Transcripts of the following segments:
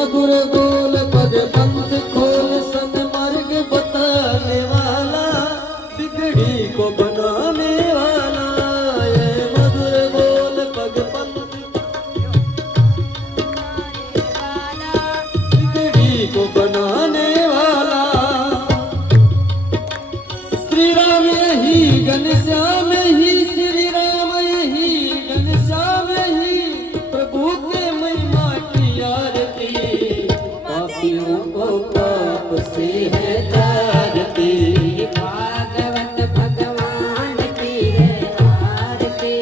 मधुर बोल पग पंथ खोल सन्मार्ग बताने वाला बिगड़ी को बनाने वाला ये मधुर बोल पग पंथ बिगड़ी को बनाने वाला श्री राम यही घनश्याम ही श्री राम यही घनश्याम ही प्रभु के महिमा की आरती पापियों को पाप से है तारती भागवत भगवान की है आरती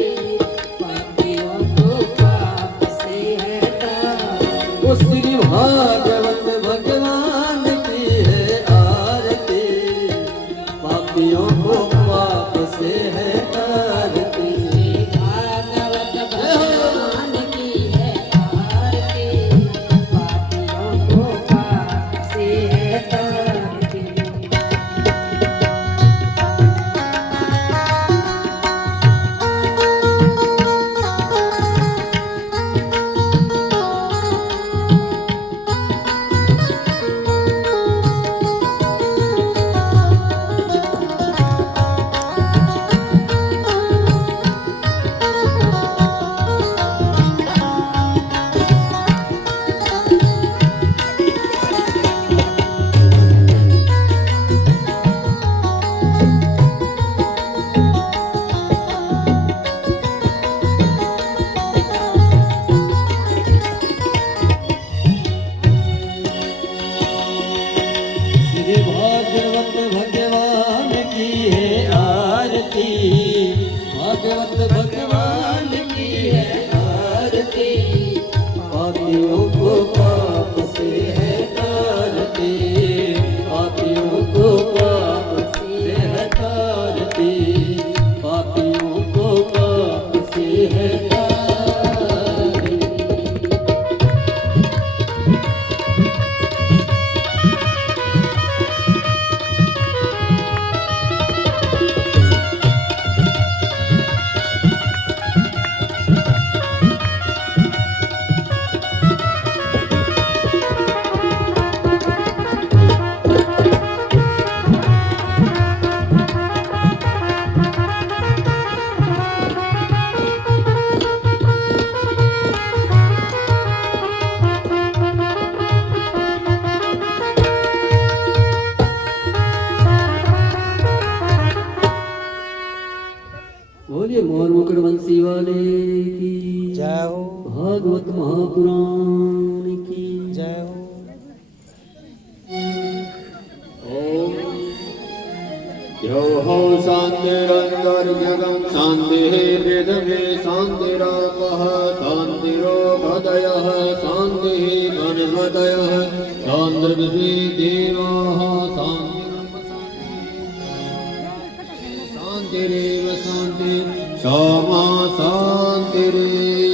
पापियों को पाप से है तारती वो श्री भागवत भगवान की है आरती पापियों को पाप से है तारती भागवत भगवान की है आरती पापियों को पाप से है तारती श्री भागवत भगवान की है आरती भागवत भगवान की है आरती पापियों को पाप से है तारती पापियों को पाप से है तारती पापियों को पाप से है तारती बोलिए मोर मुकुट बंसी वाले की जय हो भागवत महापुराण की जय हो यो हो शान्तिरन्तर्जगं शान्तिः हृदये शान्तिरापः शान्तिरोपदयः शान्तिः गणपतयः शान्तिर्विदेवाः शान्तिरेव शान्ति क्षमा शान्तिरेव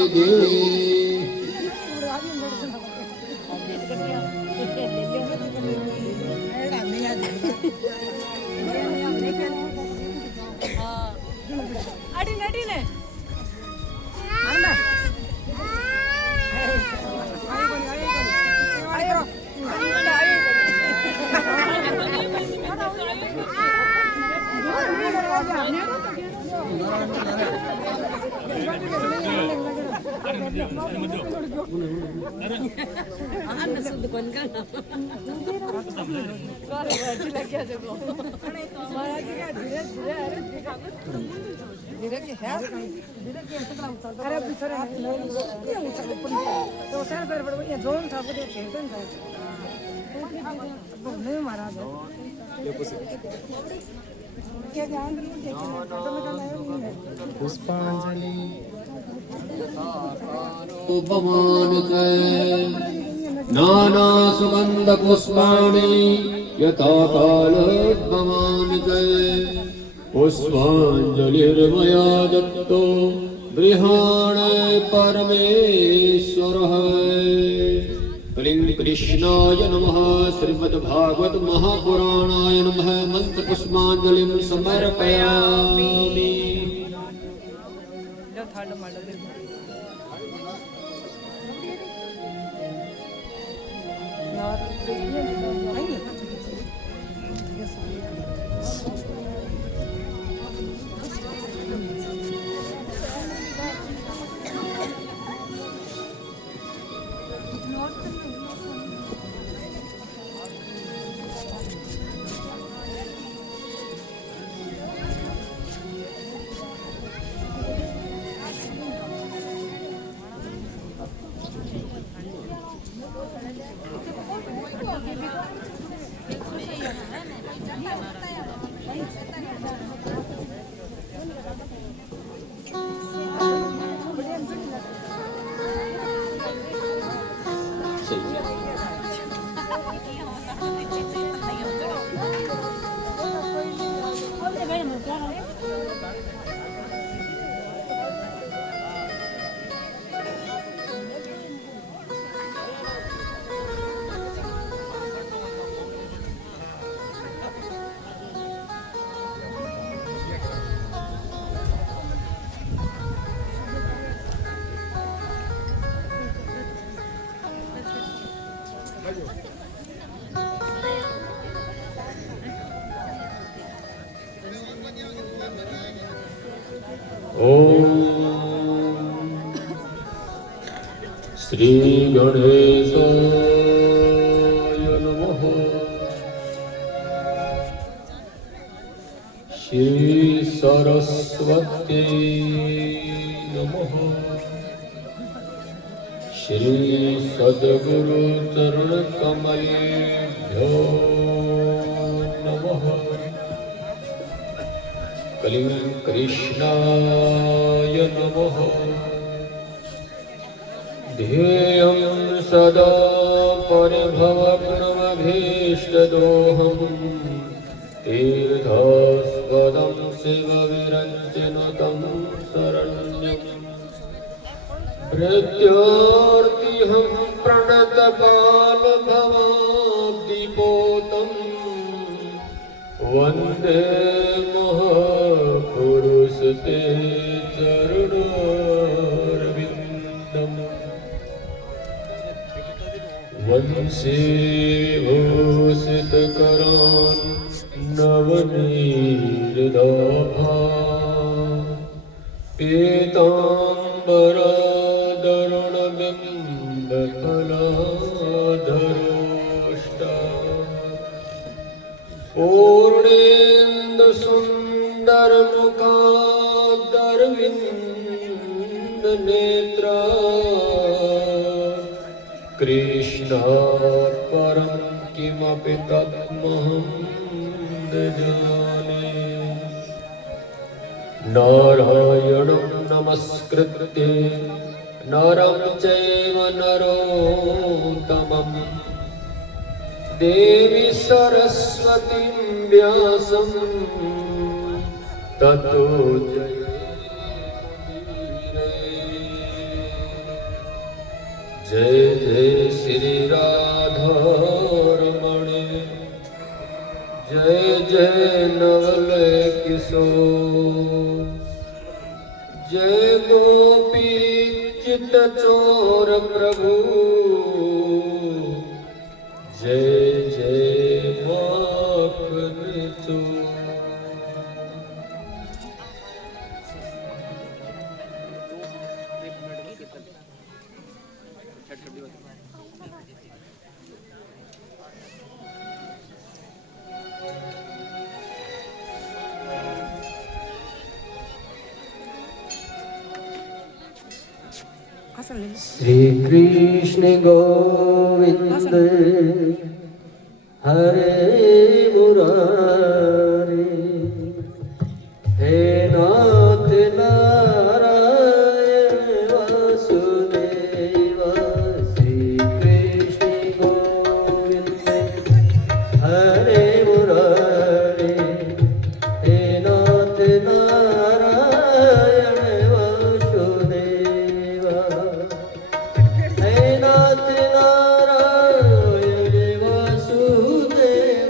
पुष्पांजलि उपमानते नाना सुगंध पुष्पाणि यथा कालोद्भवानिते पुष्पांजलिर्मया दत्तो गृहाण परमेश्वरः क्लीं कृष्णाय नमः श्रीमद्भागवत महापुराणाय नमः मंत्र पुष्पांजलिं समर्पयामि श्री गणेशाय नमः। श्री सरस्वती नमः। श्री सद्गुरु चरण कमलेभ्यो नमः। कलिं कृष्णाय नमः। ध्येयं सदा परिभवग्नमभीष्टदोहं तीर्थास्पदं शिवविरञ्जन तं शरण्यम् प्रत्यार्तिहं प्रणतपालभवाब्धिपोतं वन्दे महापुरुष ते चरणारविन्दम्। वंशीभूषितकरान् नवनीरदाभान् पीताम्बरादरुणबिम्बफलाधरोष्टा पूर्णेन्दुसुन्दरमुखादरविन्दनेत्रा कृष्णात् परं किमपि तत्त्वमहं न जाने। नारायणं नमस्कृत्य नरं चैव नरोत्तमं देवी सरस्वतीं व्यासं ततो जय जय श्री राधारमण। जय जय नवल किशोर। जय गोपी चित चोर प्रभु। जय जय माखन चोर। श्री कृष्ण गोविंद हरे मुरारी। हे नाथ नारायण वासुदेव। श्री कृष्ण गोविंद हरे मुरारी। हे नाथ नारायण वासुदेव। हे नाथ नारायण वासुदेव।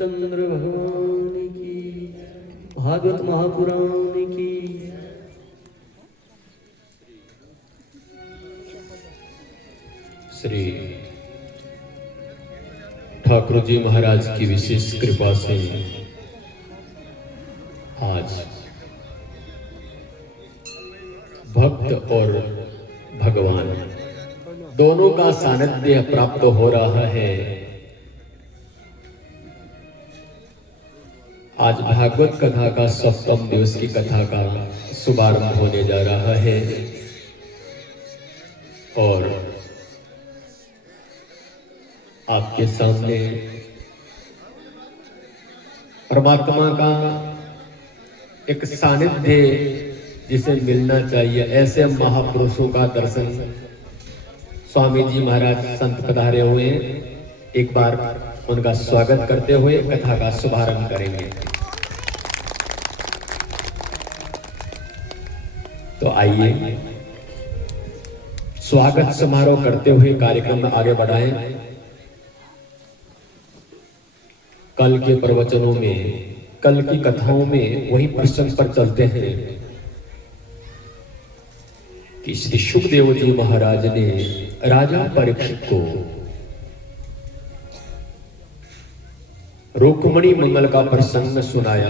रामचंद्र भगवान की, भागवत महापुराण की। श्री ठाकुर जी महाराज की विशेष कृपा से आज भक्त और भगवान दोनों का सानिध्य प्राप्त हो रहा है। आज भागवत कथा का सप्तम दिवस की कथा का शुभारंभ होने जा रहा है और आपके सामने परमात्मा का एक सानिध्य जिसे मिलना चाहिए, ऐसे महापुरुषों का दर्शन स्वामी जी महाराज संत पधारे हुए। एक बार उनका स्वागत करते हुए कथा का शुभारंभ करेंगे। तो आइए स्वागत समारोह करते हुए कार्यक्रम में आगे बढ़ाएं। कल के प्रवचनों में, कल की कथाओं में वही प्रसंग पर चलते हैं कि श्री सुखदेव जी महाराज ने राजा परीक्षित को रुक्मणी मंगल का प्रसंग सुनाया।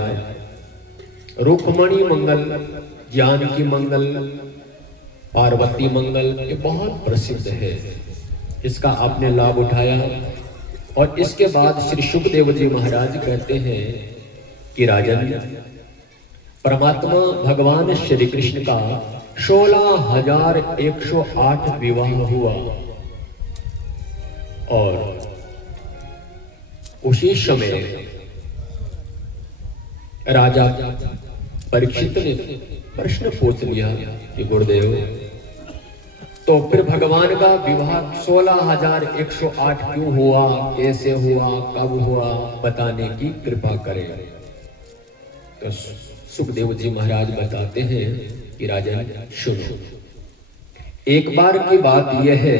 रुक्मणी मंगल, जानकी मंगल, पार्वती मंगल, ये बहुत प्रसिद्ध है। इसका आपने लाभ उठाया और इसके बाद श्री सुखदेव जी महाराज कहते हैं कि राजन, परमात्मा भगवान श्री कृष्ण का 16,108 विवाह हुआ और उसी समय राजा परीक्षित ने प्रश्न पूछ लिया कि गुरुदेव, तो फिर भगवान का विवाह 16,108 क्यों हुआ, कैसे हुआ, कब हुआ, बताने की कृपा करें। तो सुखदेव जी महाराज बताते हैं कि राजन सुनो, एक बार की बात यह है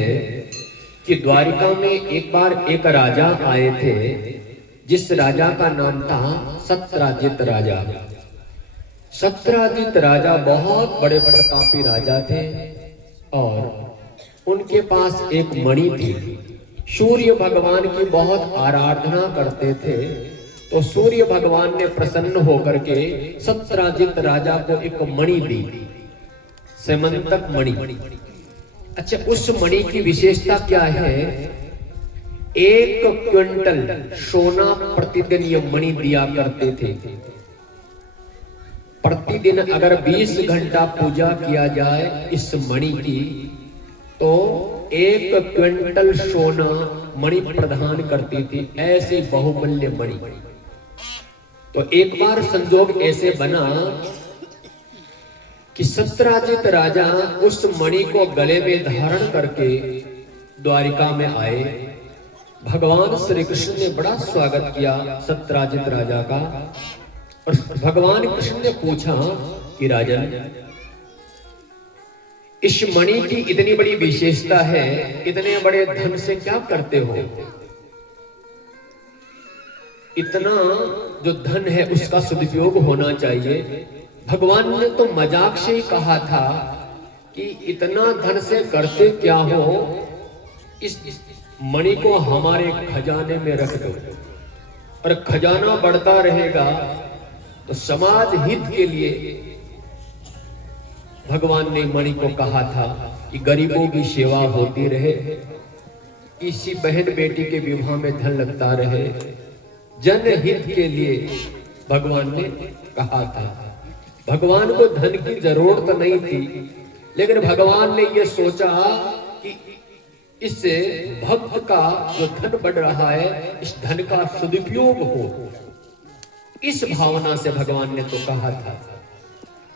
कि द्वारिका में एक बार एक राजा आए थे, जिस राजा का नाम था सत्राजित राजा। सत्राजित राजा बहुत बड़े प्रतापी राजा थे और उनके पास एक मणि थी। सूर्य भगवान की बहुत आराधना करते थे, तो सूर्य भगवान ने प्रसन्न होकर के सत्राजित राजा को एक मणि दी, सेमंतक मणि। अच्छा, उस मणि की विशेषता क्या है? 1 क्विंटल सोना प्रतिदिन ये मणि दिया करते थे। प्रतिदिन अगर 20 घंटा पूजा किया जाए इस मणि की, तो 1 क्विंटल सोना मणि प्रदान करती थी। ऐसी बहुमूल्य मणि। तो एक बार संजोग ऐसे बना कि सत्राजित राजा उस मणि को गले में धारण करके द्वारिका में आए। भगवान श्री कृष्ण ने बड़ा स्वागत किया सत्राजित राजा का और भगवान कृष्ण ने पूछा कि राजन, इस मणि की इतनी बड़ी विशेषता है, इतने बड़े धन से क्या करते हो? इतना जो धन है उसका सदुपयोग होना चाहिए। भगवान ने तो मजाक से ही कहा था कि इतना धन से करते क्या हो, इस मणि को हमारे खजाने में रख दो और खजाना बढ़ता रहेगा तो समाज हित के लिए भगवान ने मणि को कहा था कि गरीबों की सेवा होती रहे, इसी बहन बेटी के विवाह में धन लगता रहे, जनहित के लिए भगवान ने कहा था। भगवान को धन की जरूरत नहीं थी, लेकिन भगवान ने यह सोचा कि इससे भक्त का जो धन बढ़ रहा है, इस धन का सदुपयोग हो, इस भावना से भगवान ने तो कहा था।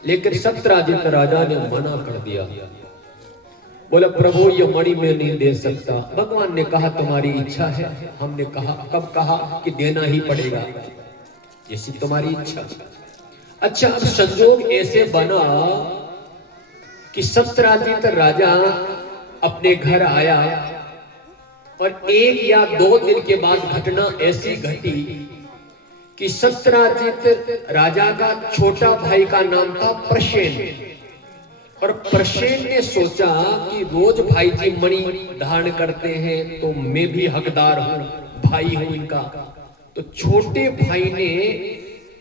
लेकिन सत्राजित राजा ने मना कर दिया, बोला प्रभु ये मणि में नहीं दे सकता। भगवान ने कहा तुम्हारी इच्छा है। हमने कहा, कब कहा कि देना ही पड़ेगा, जैसी तुम्हारी इच्छा। अच्छा, अब संजोग ऐसे बना कि सत्राजित राजा अपने घर आया और 1 या 2 दिन के बाद घटना ऐसी घटी कि सत्यराजित राजा का छोटा भाई का नाम था प्रसेन, और प्रसेन ने सोचा कि रोज भाई जी मणि धारण करते हैं तो मैं भी हकदार हूं, भाई हूं इनका। तो छोटे भाई ने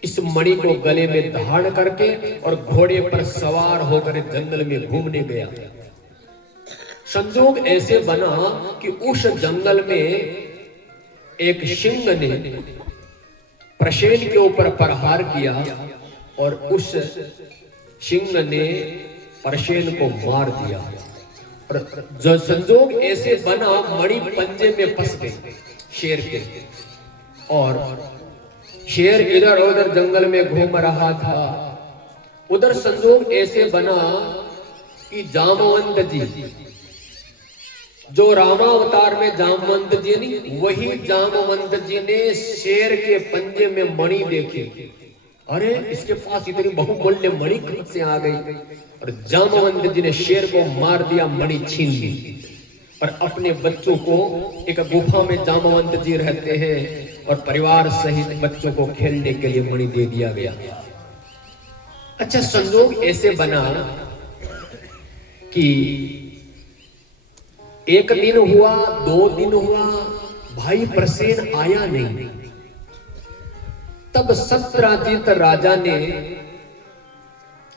इस मणि को गले में धारण करके और घोड़े पर सवार होकर जंगल में घूमने गया। संजोग ऐसे बना कि उस जंगल में एक सिंह ने प्रसेन के ऊपर प्रहार किया और उस सिंह ने प्रसेन को मार दिया। और जो संजोग ऐसे बना, मणि पंजे में फंस गई शेर के, और शेर इधर उधर जंगल में घूम रहा था। उधर संजोग ऐसे बना कि जामवंत जी, जो रामावतार में जामवंत जी नहीं, वही जामवंत जी ने शेर के पंजे में मणि देखी। अरे इसके पास इतनी बहुमूल्य मणि कहां से आ गई? और जामवंत जी ने शेर को मार दिया, मणि छीन ली और अपने बच्चों को, एक गुफा में जामवंत जी रहते हैं, और परिवार सहित बच्चों को खेलने के लिए मणि दे दिया गया। अच्छा, संजोग ऐसे बना कि एक दिन हुआ, 2 दिन हुआ, भाई प्रसेन आया नहीं। तब सत्यराजित राजा ने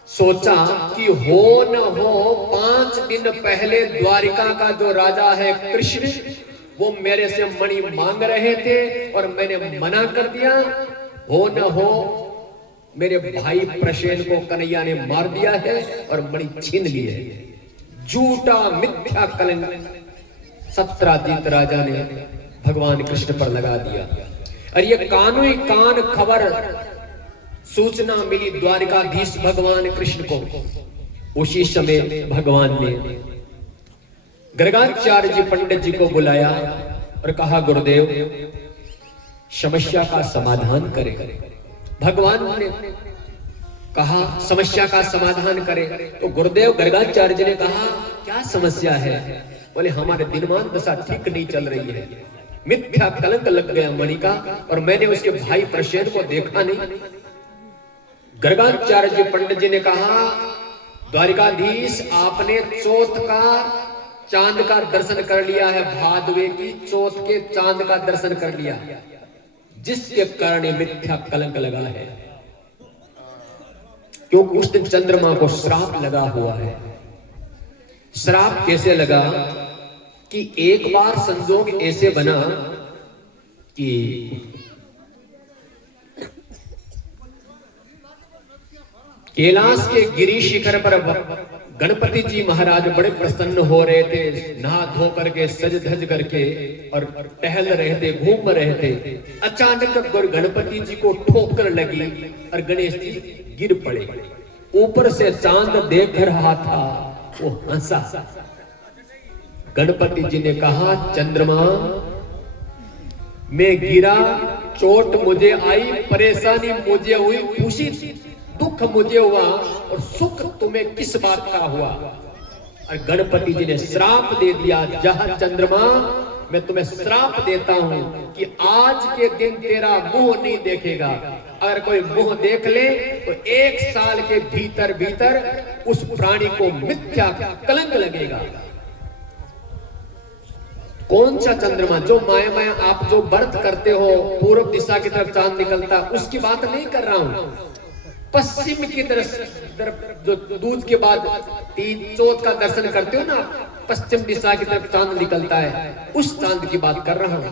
सोचा कि हो न हो 5 दिन पहले द्वारिका का जो राजा है कृष्ण, वो मेरे से मणि मांग रहे थे और मैंने मना कर दिया। हो न हो मेरे भाई प्रसेन को कन्हैया ने मार दिया है और मणि छीन ली है। झूठा मिथ्या कलंक सत्यराजित राजा ने भगवान कृष्ण पर लगा दिया। और ये कानों ही कान खबर सूचना मिली द्वारिकाधीश भगवान कृष्ण को। उसी समय भगवान ने गर्गाचार्य जी पंडित जी को बुलाया और कहा, गुरुदेव समस्या का समाधान करें। भगवान ने कहा समस्या का समाधान करें। तो गुरुदेव गर्गाचार्य जी ने कहा, क्या समस्या है? बोले, हमारे दिनमान दशा ठीक नहीं चल रही है, मिथ्या कलंक लग गया मणि का, और मैंने उसके भाई प्रसेन को देखा नहीं। गर्गाचार्य जी पंडित जी ने कहा, द्वारिकाधीश आपने चौथ का चांद का दर्शन कर लिया है, भादवे की चौथ के चांद का दर्शन कर लिया, जिसके कारण मिथ्या कलंक लगा है। क्योंकि उस दिन चंद्रमा को श्राप लगा हुआ है। श्राप कैसे लगा कि एक बार संजोग ऐसे बना कि कैलाश के गिरी शिखर पर गणपति जी महाराज बड़े प्रसन्न हो रहे थे, नहा धो करके सज धज करके और टहल रहे थे, घूम रहे थे। अचानक गणपति जी को ठोकर लगी और गणेश जी गिर पड़े। ऊपर से चांद देख रहा था, वो हंसा। गणपति जी ने कहा, चंद्रमा मैं गिरा, चोट मुझे आई, परेशानी मुझे हुई, खुशी दुख मुझे हुआ, और सुख तुम्हें किस बात का हुआ? और गणपति जी ने श्राप दे दिया, जहां चंद्रमा मैं तुम्हें श्राप देता हूं कि आज के दिन तेरा मुंह नहीं देखेगा। अगर कोई मुंह देख ले तो 1 साल के भीतर भीतर उस प्राणी को मिथ्या कलंक लगेगा। कौन सा चंद्रमा? जो माया माया आप जो व्रत करते हो, पूर्व दिशा की तरफ चांद निकलता, उसकी बात नहीं कर रहा हूं। पश्चिम की तरफ जो दूध के बाद 3 चौथ का दर्शन करते हो ना, पश्चिम दिशा की तरफ चांद निकलता है, उस चांद की बात कर रहा हूं।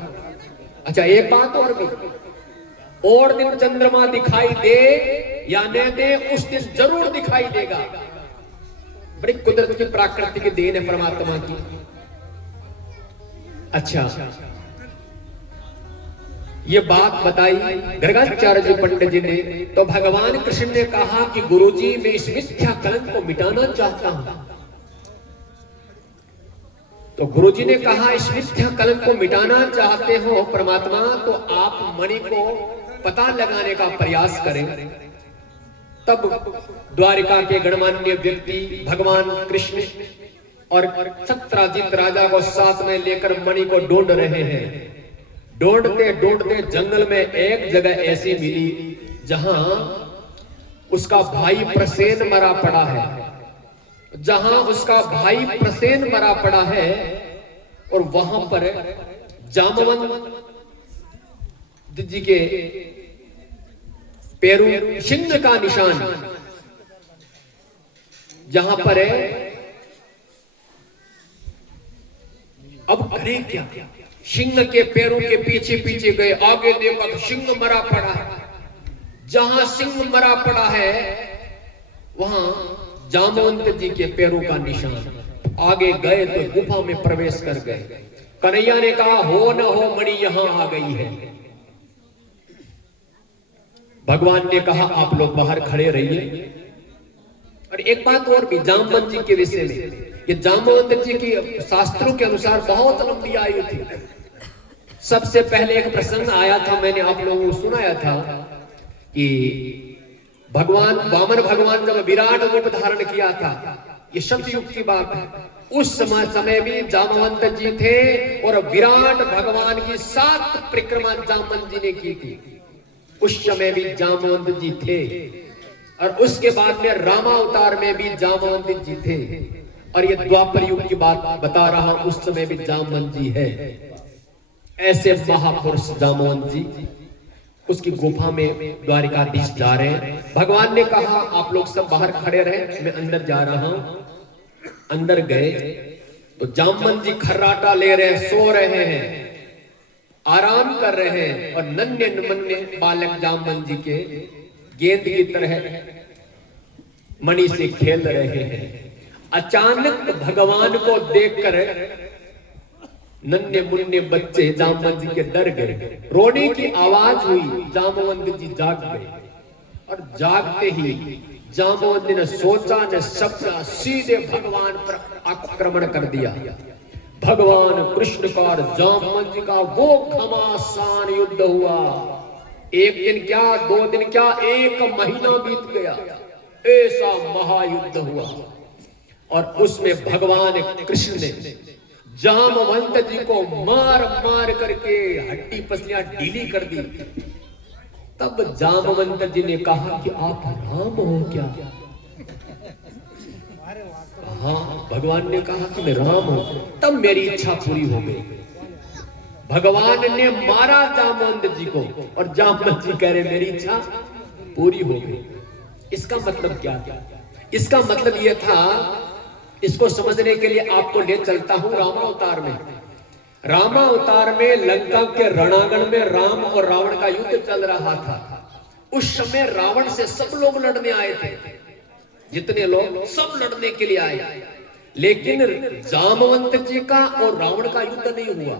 अच्छा, एक बात और भी, और दिन चंद्रमा दिखाई दे या न दे, उस दिन जरूर दिखाई देगा। बड़ी कुदरत की प्राकृतिक की देन है परमात्मा की। अच्छा, ये बात बताई गर्गाचार्य जी पंडित जी ने। तो भगवान कृष्ण ने कहा कि गुरुजी, मैं इस मिथ्या कलंक को मिटाना चाहता हूं। तो गुरुजी ने कहा, इस मिथ्या कलंक को मिटाना चाहते हो परमात्मा, तो आप मणि को पता लगाने का प्रयास करें। तब द्वारिका के गणमान्य व्यक्ति भगवान कृष्ण और सत्यराजित राजा को साथ में लेकर मणि को ढूंढ रहे हैं। ढूंढते ढूंढते जंगल में एक जगह ऐसी मिली जहां उसका भाई प्रसेन मरा पड़ा है, जहां उसका भाई प्रसेन मरा पड़ा है। और वहां पर जामवंत जी के पैरों सिंह का निशान जहां पर है। अब करें क्या? सिंह के पैरों के पीछे पीछे गए, आगे देखा तो सिंह मरा पड़ा है। जहां सिंह मरा पड़ा है वहां जामवंत जी के पैरों का निशान। आगे गए तो गुफा में प्रवेश कर गए। कन्हैया ने कहा हो न हो मणि यहां आ गई है। भगवान ने कहा आप लोग बाहर खड़े रहिए। और एक बात और भी जामवंत जी के विषय में, ये जामवंत जी की शास्त्रों के अनुसार बहुत लंबी आयु थी। सबसे पहले एक प्रसंग आया था, मैंने आप लोगों को सुनाया था कि भगवान वामन भगवान जब विराट रूप धारण किया था, ये सतयुग की बात है। उस समय भी जामवंत जी थे और विराट भगवान की 7 परिक्रमा जामवंत जी ने की थी। उस समय भी जामवंत जी थे। और उसके बाद में रामावतार में भी जामवंत जी थे। और ये द्वापर युग की बात बता रहा, उस समय भी जामवंत जी है। ऐसे महापुरुष जामवंत जी उसकी गुफा में द्वारिकाधीश जा रहे हैं। भगवान ने कहा आप लोग सब बाहर खड़े रहे, मैं अंदर जा रहा हूं। अंदर गए तो जामवंत जी खर्राटा ले रहे हैं, सो रहे हैं, आराम कर रहे हैं। और नन्हे नन्हे बालक जामवंत जी के गेंद की तरह मणि से खेल रहे हैं। अचानक भगवान को देखकर नन्हे मुन्ने बच्चे जामवंत जी के डर गए। रोने की आवाज हुई, जामवंत जी जाग गए। और जागते ही जामवंत ने सोचा न सपना, सीधे भगवान पर आक्रमण कर दिया। भगवान कृष्ण का और जामवंत जी का वो घमासान युद्ध हुआ। एक दिन क्या, 2 दिन क्या, 1 महीना बीत गया। ऐसा महायुद्ध हुआ। और उसमें भगवान कृष्ण ने जामवंत जी को मार मार करके हड्डी पसलियां ढीली कर दी। तब जामवंत जी ने कहा कि आप राम हो क्या? हाँ, भगवान ने कहा कि मैं राम हूं। तब मेरी इच्छा पूरी हो गई। भगवान ने मारा जामवंत जी को और जामवंत जी कह रहे मेरी इच्छा पूरी हो गई। इसका मतलब क्या था? इसका मतलब यह था, इसको समझने के लिए आपको ले चलता हूं रामावतार में। रामावतार में लंका के रणांगण में राम और रावण का युद्ध चल रहा था। उस समय रावण से सब लोग लड़ने आए थे, जितने लोग सब लड़ने के लिए आए। लेकिन जामवंत जी का और रावण का युद्ध नहीं हुआ।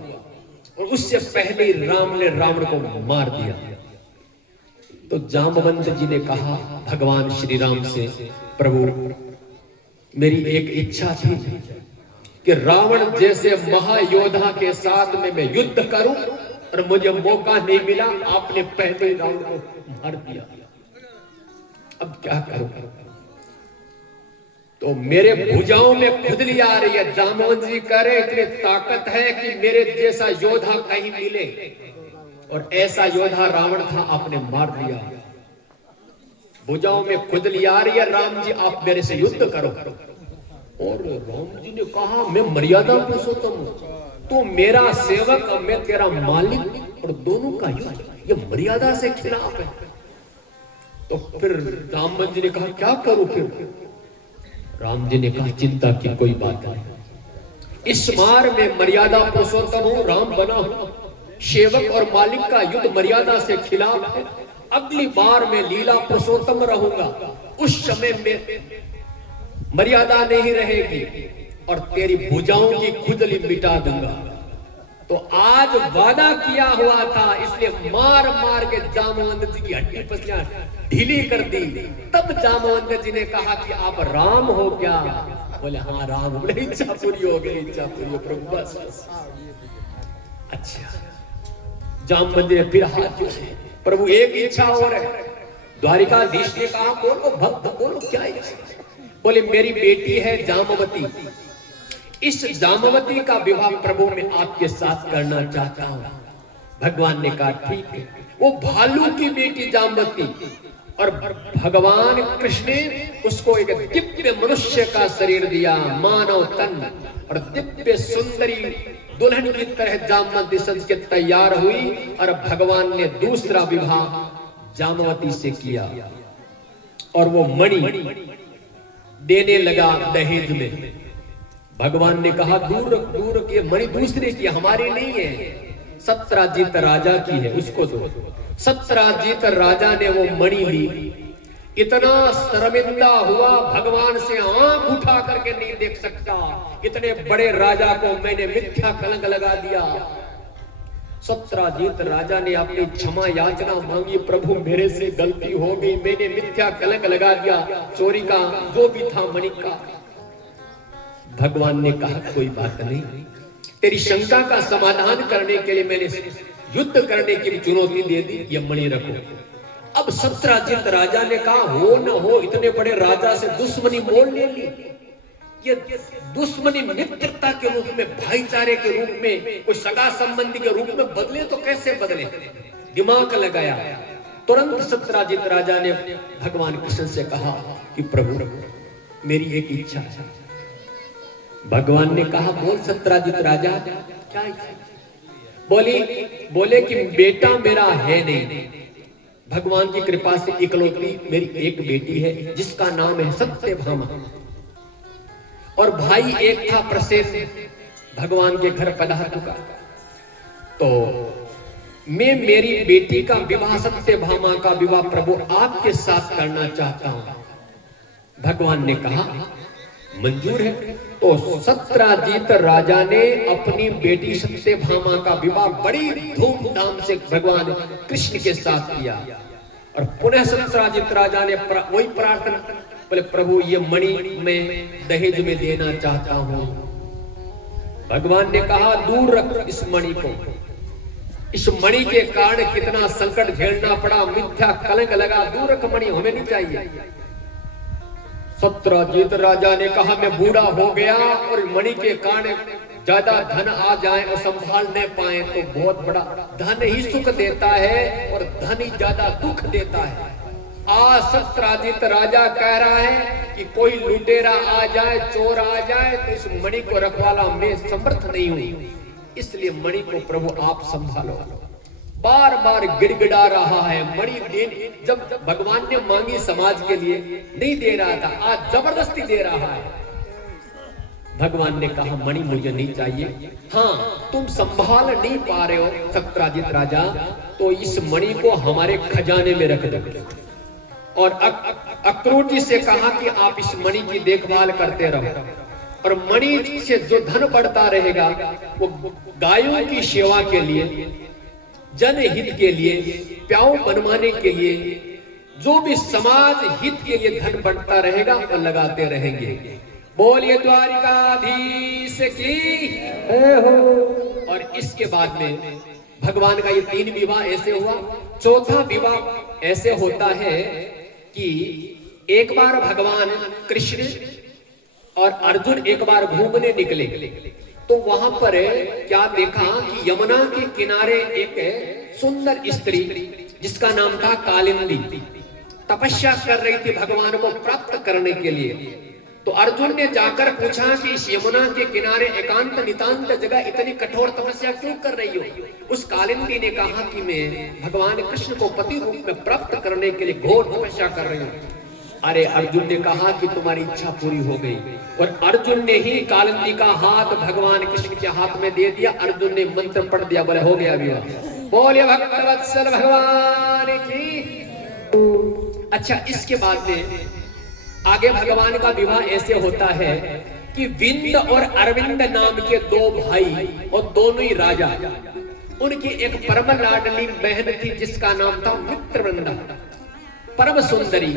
और उससे पहले राम ने रावण को मार दिया। तो जामवंत जी ने कहा भगवान श्री राम से, प्रभु मेरी एक इच्छा थी कि रावण जैसे महायोद्धा के साथ में मैं युद्ध करूं, और मुझे मौका नहीं मिला। आपने पहले रावण को मार दिया। अब क्या करूं? तो मेरे भुजाओं में खुजली आ रही है। जामवंत जी कह रहे इतनी ताकत है कि मेरे जैसा योद्धा कहीं मिले, और ऐसा योद्धा रावण था, आपने मार दिया। भुजाओं में खुजली आ रही है, राम जी आप मेरे से युद्ध करो। और राम जी ने कहा मैं मर्यादा पुरुषोत्तम हूं, तू मेरा सेवक, मैं तेरा मालिक, और दोनों का युद्ध ये मर्यादा से खिलाफ है। तो फिर जामवंत जी ने कहा क्या करूं फिर? राम जी ने कहा चिंता की कोई बात नहीं। इस बार मैं मर्यादा पुरुषोत्तम हूं, राम बना हूं, सेवक और मालिक का युद्ध मर्यादा से खिलाफ है। अगली बार मैं लीला पुरुषोत्तम रहूंगा, उस समय में मर्यादा नहीं रहेगी और तेरी भुजाओं की खुजली मिटा दूंगा। तो आज वादा किया हुआ था, इसलिए मार मार के जामवंत जी की हड्डी पसलियां ढीली कर दी। तब जामवंत जी ने कहा कि आप राम हो क्या? बोले हाँ राम। बोले इच्छा पूरी हो गई, इच्छा पूरी हो प्रभु, बस बस। अच्छा, जामवंत जी ने फिर हाथ जोड़े, प्रभु एक इच्छा और है। द्वारिकाधीश ने कहा बोलो भक्त बोलो, क्या इच्छा? बोले मेरी बेटी है जामवती, इस जामवती का विवाह प्रभु मैं आपके साथ करना चाहता हूं। भगवान ने कहा ठीक है। वो भालू की बेटी जामवती और भगवान कृष्ण ने उसको एक दिव्य मनुष्य का शरीर दिया, मानव तन, और दिव्य सुंदरी दुल्हन की तरह जामवती सज के तैयार हुई और भगवान ने दूसरा विवाह जामवती से किया और वो मणि देने लगा दहेज में। भगवान ने कहा दूर रख, दूर रख, ये मणि दूसरे की, हमारी नहीं है, सत्राजीत राजा की है, उसको दो। सत्राजीत राजा ने वो मणि ली, इतना शर्मिंदा हुआ, भगवान से आंख उठा करके नहीं देख सकता, इतने बड़े राजा को मैंने मिथ्या कलंक लगा दिया। सत्राजीत राजा ने अपनी क्षमा याचना मांगी, प्रभु मेरे से गलती हो गई, मैंने मिथ्या कलंक लगा दिया, चोरी का जो भी था मणि का। भगवान ने कहा कोई बात नहीं, तेरी शंका का समाधान करने के लिए मैंने युद्ध करने की चुनौती दे दी, ये मणि रखो। अब सत्राजीत राजा ने कहा हो न हो, इतने बड़े राजा से दुश्मनी मोल ले ली, ये दुश्मनी मित्रता के रूप में, भाईचारे के रूप में, कोई सगा संबंधी के रूप में बदले तो कैसे बदले, दिमाग लगाया। तुरंत सत्राजीत राजा ने भगवान कृष्ण से कहा कि प्रभु मेरी एक इच्छा है। भगवान ने कहा बोल सत्राजीत राजा, क्या इच्छा? बोले कि बेटा मेरा है नहीं, भगवान की कृपा से इकलौती मेरी एक बेटी है जिसका नाम है सत्यभामा, और भाई एक था प्रसेन, भगवान के घर पधार चुका। तो मैं मेरी बेटी का विवाह, सत्यभामा का विवाह प्रभु आपके साथ करना चाहता हूं। भगवान ने कहा मंजूर है। तो सत्राजीत राजा ने अपनी बेटी सत्यभामा का विवाह बड़ी धूमधाम से भगवान कृष्ण के साथ किया, और पुनः सत्राजीत राजा ने वही प्रार्थना, बोले प्रभु ये मणि मैं दहेज में देना चाहता हूं। भगवान ने कहा दूर रख इस मणि को, इस मणि के कारण कितना संकट झेलना पड़ा, मिथ्या कलंक लगा, दूर रख मणि, हमें नहीं चाहिए। सत्राजीत राजा ने कहा मैं बूढ़ा हो गया और मणि के कारण ज्यादा धन आ जाए और संभाल नहीं पाए तो बहुत बड़ा, धन ही सुख देता है और धन ही ज्यादा दुख देता है। आज सत्राजीत राजा कह रहा है कि कोई लुटेरा आ जाए, चोर आ जाए तो इस मणि को रखवाला मैं समर्थ नहीं हूं, इसलिए मणि को प्रभु आप संभालो। बार बार गिड़गिड़ा रहा है, मणि देने, जब भगवान ने मांगी समाज के लिए नहीं दे रहा था, आज जबरदस्ती दे रहा है। भगवान ने कहा मणि मुझे नहीं चाहिए, हाँ तुम संभाल नहीं पा रहे हो सत्राजीत राजा, तो इस मणि को हमारे खजाने में रख दो। और अक्रूर जी से कहा कि आप इस मणि की देखभाल करते रहो, और मणि से जो धन बढ़ता रहेगा वो गायों की सेवा के लिए, जनहित के लिए, प्याऊ बनवाने के लिए, जो भी समाज हित के लिए धन बढ़ता रहेगा वो लगाते रहेंगे। बोलिए द्वारिकाधीश की हो। और इसके बाद में भगवान का ये 3 विवाह ऐसे हुआ। चौथा विवाह ऐसे होता है कि एक बार भगवान कृष्ण और अर्जुन एक बार घूमने निकले, तो वहां पर क्या देखा कि यमुना के किनारे एक सुंदर स्त्री जिसका नाम था कालिंदी तपस्या कर रही थी भगवान को प्राप्त करने के लिए। तो अर्जुन ने जाकर पूछा कि इस यमुना के किनारे एकांत नितांत जगह इतनी कठोर तपस्या क्यों कर रही हो? उस कालिंदी ने कहा कि मैं भगवान कृष्ण को पति रूप में प्राप्त करने के लिए घोर तपस्या कर रही हूँ। अरे अर्जुन ने कहा कि तुम्हारी इच्छा पूरी हो गई, और अर्जुन ने ही कालिंदी का हाथ भगवान कृष्ण के हाथ में दे दिया। अर्जुन ने मंत्र पढ़ दिया, बोले हो गया विवाह। बोलिए भक्तवत्सल भगवान की। अच्छा, इसके बाद में आगे भगवान का विवाह ऐसे होता है कि विंद और अरविंद नाम के 2 भाई और दोनों ही राजा, उनकी एक परम लाडली बहन थी जिसका नाम था मित्रवृंदा, परम सुंदरी।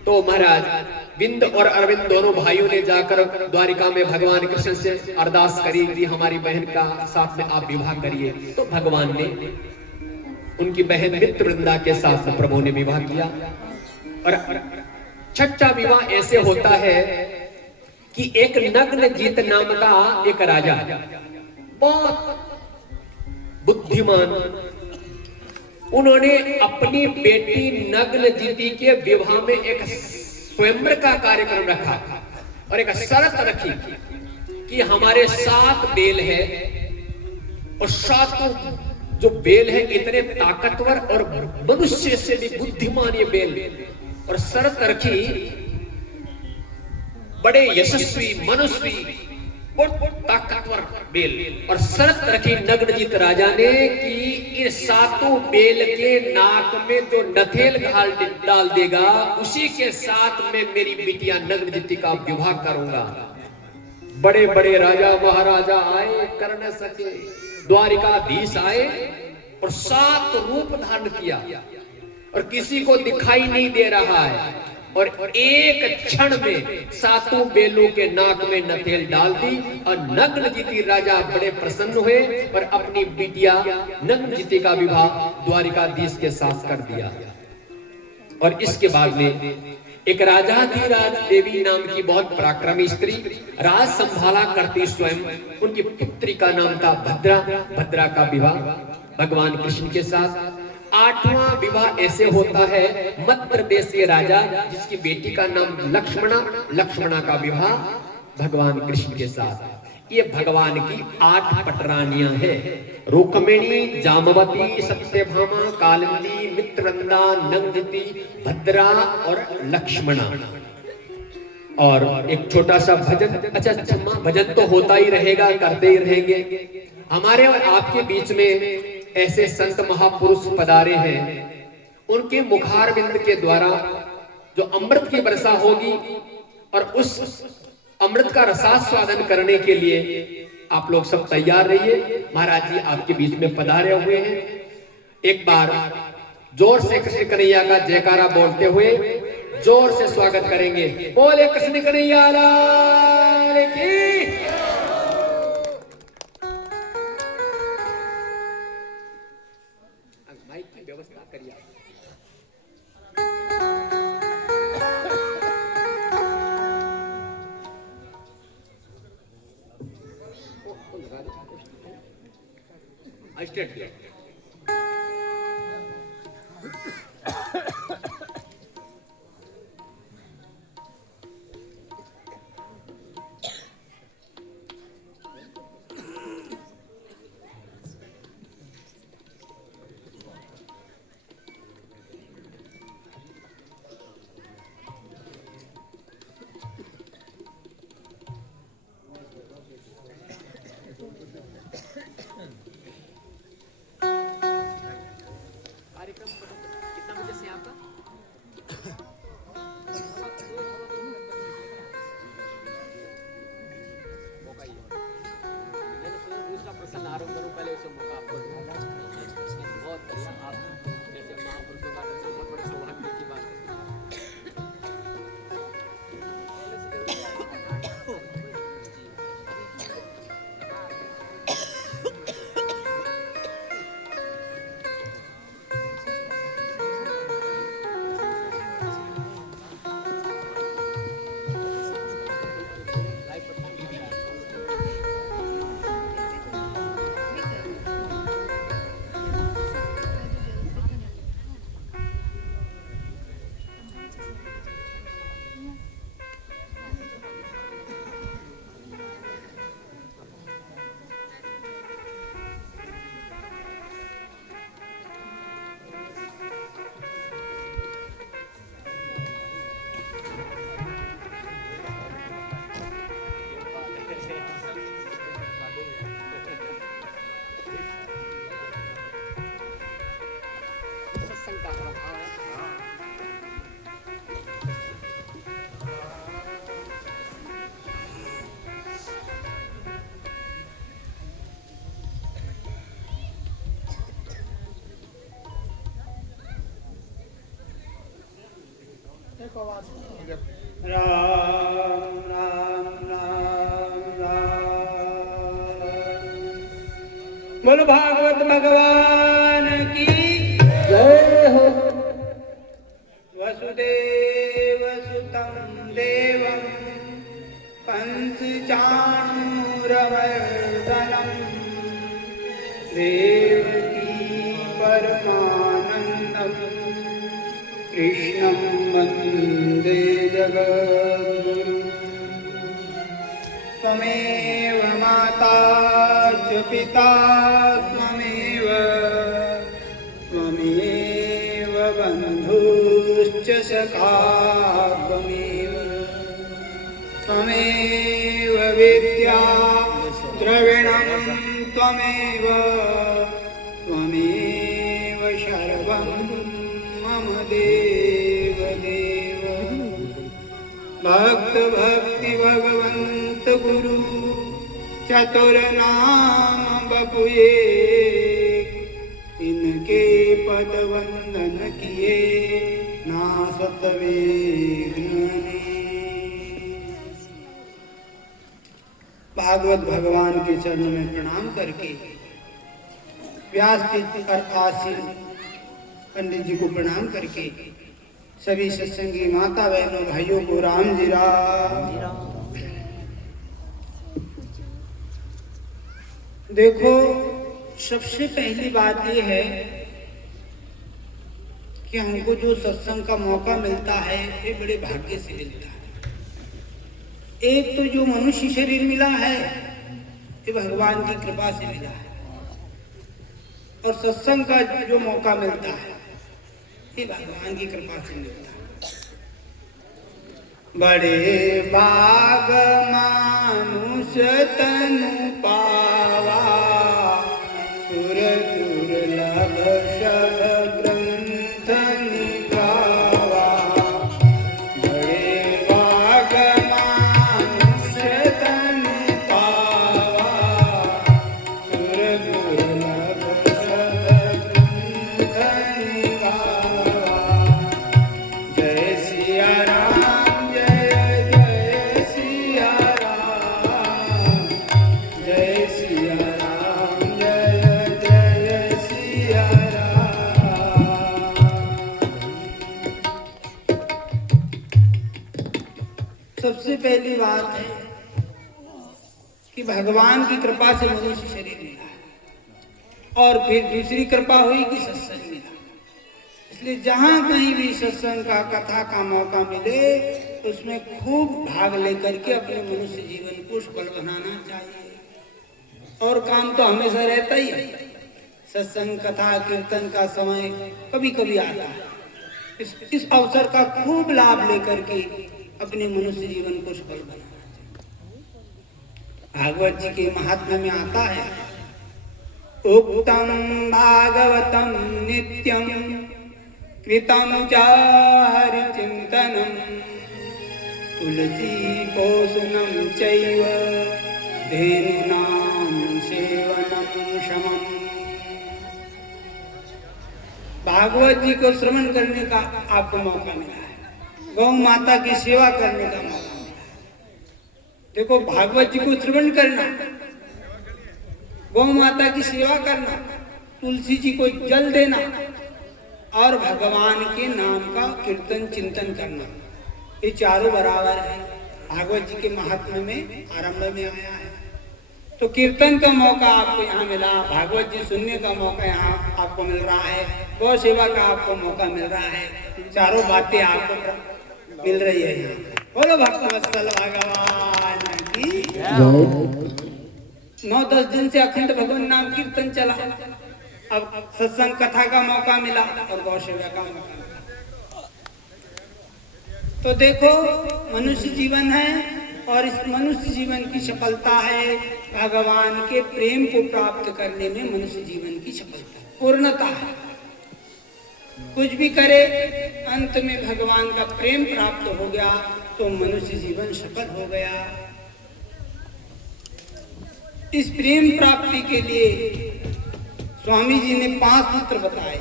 तो महाराज विंद और अरविंद दोनों भाइयों ने जाकर द्वारिका में भगवान कृष्ण से अरदास करी कि हमारी बहन का साथ में आप विवाह करिए। तो भगवान ने उनकी बहन मित्रवृंदा के साथ प्रभु ने विवाह किया। और छठा विवाह ऐसे होता है कि एक नग्नजीत नाम का एक राजा, बहुत बुद्धिमान, उन्होंने अपनी बेटी नग्नजिति के विवाह में एक स्वयंवर का कार्यक्रम रखा और एक शर्त रखी कि हमारे 7 बेल है और 7 जो बेल है इतने ताकतवर और मनुष्य से भी बुद्धिमान ये बेल, और शर्त रखी बड़े यशस्वी मनस्वी और ताकतवर बेल, और शर्त रखी नग्नजित राजा ने कि इन 7 बेल के नाक में जो नथेल डाल देगा उसी के साथ में मेरी बिटिया नग्नजित का विवाह करूंगा। बड़े बड़े राजा महाराजा आए, कर न सके, द्वारिकाधीश आए और 7 रूप धारण किया और किसी को दिखाई नहीं दे रहा है, और एक क्षण में 7 बेलों के नाक में नथेल डाल दी और नग्नजिति राजा बड़े प्रसन्न हुए और अपनी बिटिया नग्नजिति का विवाह द्वारिकाधीश के साथ कर दिया। और इसके बाद में एक राजाधिराज देवी नाम की बहुत पराक्रमी स्त्री राज संभाला करती स्वयं, उनकी पुत्री का नाम था भद्रा। भद्रा का विवाह भगवान कृष्ण के साथ। 8वां विवाह ऐसे होता है मध्य देश के राजा जिसकी बेटी का नाम लक्ष्मणा, लक्ष्मणा का विवाह भगवान कृष्ण के साथ। ये भगवान की 8 पटरानियां हैं, रुक्मिणी, जामवती, सत्यभामा, कालिंदी, मित्रवृंदा, नंदिती, भद्रा और लक्ष्मणा। और एक छोटा सा भजन, अच्छा भजन तो होता ही रहेगा, करते ही रहेंगे। हमारे और आपके बीच में ऐसे संत महापुरुष पधारे हैं, उनके मुखारविंद के द्वारा जो अमृत की वर्षा होगी और उस अमृत का रसास्वादन करने के लिए आप लोग सब तैयार रहिए। महाराज जी आपके बीच में पधारे हुए हैं। एक बार जोर से कृष्ण कन्हैया का जयकारा बोलते हुए जोर से स्वागत करेंगे। बोले कृष्ण कन्हैया लाल की। माइक की व्यवस्था करिए। राम राम राम राम। बोलो भागवत भगवान की जय हो। वसुदेव सुतं देवं कंस चाणूरमर्दनं देव कृष्णं वन्दे जगद्गुरुं त्वमेव माता च पिता त्वमेव बन्धुश्च सखा त्वमेव विद्या द्रविणं त्वमेव सर्वं मम देव देव। भक्त भक्ति भगवंत गुरु चतुर्नाम बपुए इनके पद वंदन किए नासत विघ्न। भागवत भगवान के चरणों में प्रणाम करके व्यासपीठ पर आसीन पंडित जी को प्रणाम करके सभी सत्संगी माता बहनों भाइयों को राम जी राम। देखो, सबसे पहली बात यह है कि हमको जो सत्संग का मौका मिलता है ये बड़े भाग्य से मिलता है। एक तो जो मनुष्य शरीर मिला है ये भगवान की कृपा से मिला है, और सत्संग का जो मौका मिलता है ये भगवान की कृपा से मिलता है। बड़े बाग मानुष तनु पावा सुर दुर्लभ शब ग्रंथ निगावा। बड़े बाग मानुष तनु पावा सुर दुर्लभ शब ग्रंथ निगावा। जय सिया राम जय जय सिया राम, जय सिया राम जय जय सिया राम। सबसे पहली बात है कि भगवान की कृपा से मनुष्य शरीर मिला है, और फिर दूसरी कृपा हुई कि सत्संग मिला। इसलिए जहाँ कहीं भी सत्संग का कथा का मौका मिले उसमें खूब भाग लेकर के अपने मनुष्य जीवन को सफल बनाना चाहिए। और काम तो हमेशा रहता ही है, सत्संग कथा कीर्तन का समय कभी कभी आता है। इस अवसर का खूब लाभ लेकर के अपने मनुष्य जीवन को सफल बनाना चाहिए। भागवत जी के महात्म्य में आता है, उक्तम भागवतम नित्यम कृतं चारि चिंतनम तुलसी पोषणम चैव धेनुनां सेवनम शमम। भागवत जी को श्रवण करने का आपको मौका मिला है, गौ माता की सेवा करने का मौका मिला है। देखो, भागवत जी को श्रवण करना, गौ माता की सेवा करना, तुलसी जी को जल देना और भगवान के नाम का कीर्तन चिंतन करना, ये चारों बराबर है। भागवत जी के महात्म्य में आरंभ में आया है। तो कीर्तन का मौका आपको यहाँ मिला, भागवत जी सुनने का मौका यहाँ आपको मिल रहा है, गौ सेवा का आपको मौका मिल रहा है, चारों बातें आपको मिल रही है यहाँ। बोलो भक्तवत्सल भगवान की। 9-10 दिन से अखंड भगवान नाम कीर्तन चला, अब सत्संग कथा का मौका मिला और गौ सेवा का मौका मिला। तो देखो, मनुष्य जीवन है और इस मनुष्य जीवन की सफलता है भगवान के प्रेम को प्राप्त करने में। मनुष्य जीवन की सफलता पूर्णता है। कुछ भी करे अंत में भगवान का प्रेम प्राप्त हो गया तो मनुष्य जीवन सफल हो गया। इस प्रेम प्राप्ति के लिए स्वामी जी ने 5 सूत्र बताए,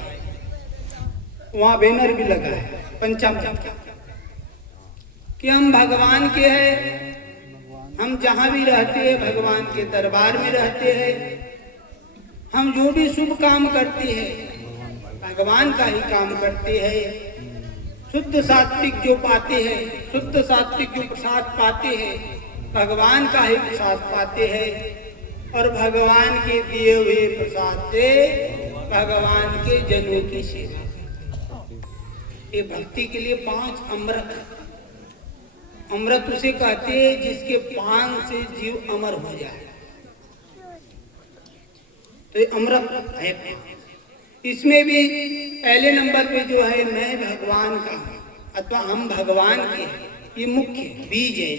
वहां बैनर भी लगा है पंचामृत का, कि हम भगवान के हैं, हम जहां भी रहते हैं भगवान के दरबार में रहते हैं, हम जो भी शुभ काम करते हैं भगवान का ही काम करते हैं। शुद्ध सात्विक जो पाते हैं, शुद्ध सात्विक जो प्रसाद पाते हैं भगवान का ही प्रसाद पाते हैं, और भगवान के दिए हुए प्रसाद से भगवान के जनों की सेवा। ये भक्ति के लिए 5 अमृत है। अमृत उसे कहते हैं जिसके पान से जीव अमर हो जाए, तो ये अमृत है। इसमें भी पहले नंबर पे जो है मैं भगवान का अथवा हम भगवान के, ये मुख्य बीज है।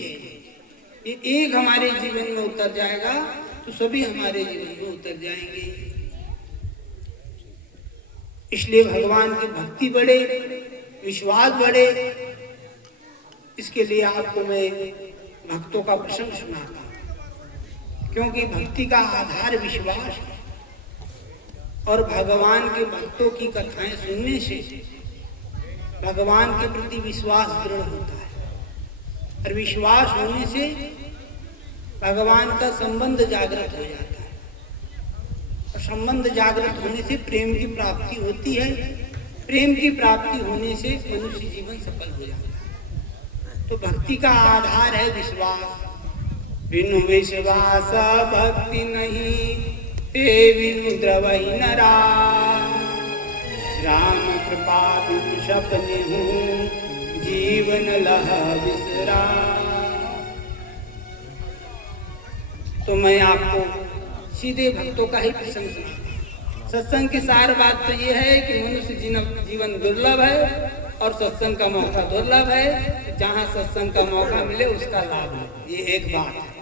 ये एक हमारे जीवन में उतर जाएगा तो सभी हमारे जीवन में उतर जाएंगे। इसलिए भगवान की भक्ति बढ़े, विश्वास बढ़े, इसके लिए आपको मैं भक्तों का प्रसंग सुनाता हूं, क्योंकि भक्ति का आधार विश्वास है और भगवान के भक्तों की कथाएं सुनने से भगवान के प्रति विश्वास दृढ़ होता है और विश्वास होने से भगवान का संबंध जागृत हो जाता है और संबंध जागृत होने से प्रेम की प्राप्ति होती है। प्रेम की प्राप्ति होने से मनुष्य जीवन सफल हो जाता है। तो भक्ति का आधार है विश्वास। बिनु विश्वास भक्ति नहीं, ते बिनु द्रवहि नरा। राम कृपा बिनु सपने हूँ, जीवन लह बिसरा। तो मैं आपको सीधे भक्तों का ही प्रसंग सुनाता हूं। सत्संग की सार बात तो ये है कि मनुष्य जीवन दुर्लभ है और सत्संग का मौका दुर्लभ है। जहाँ सत्संग का मौका मिले उसका लाभ ले, ये एक बात है।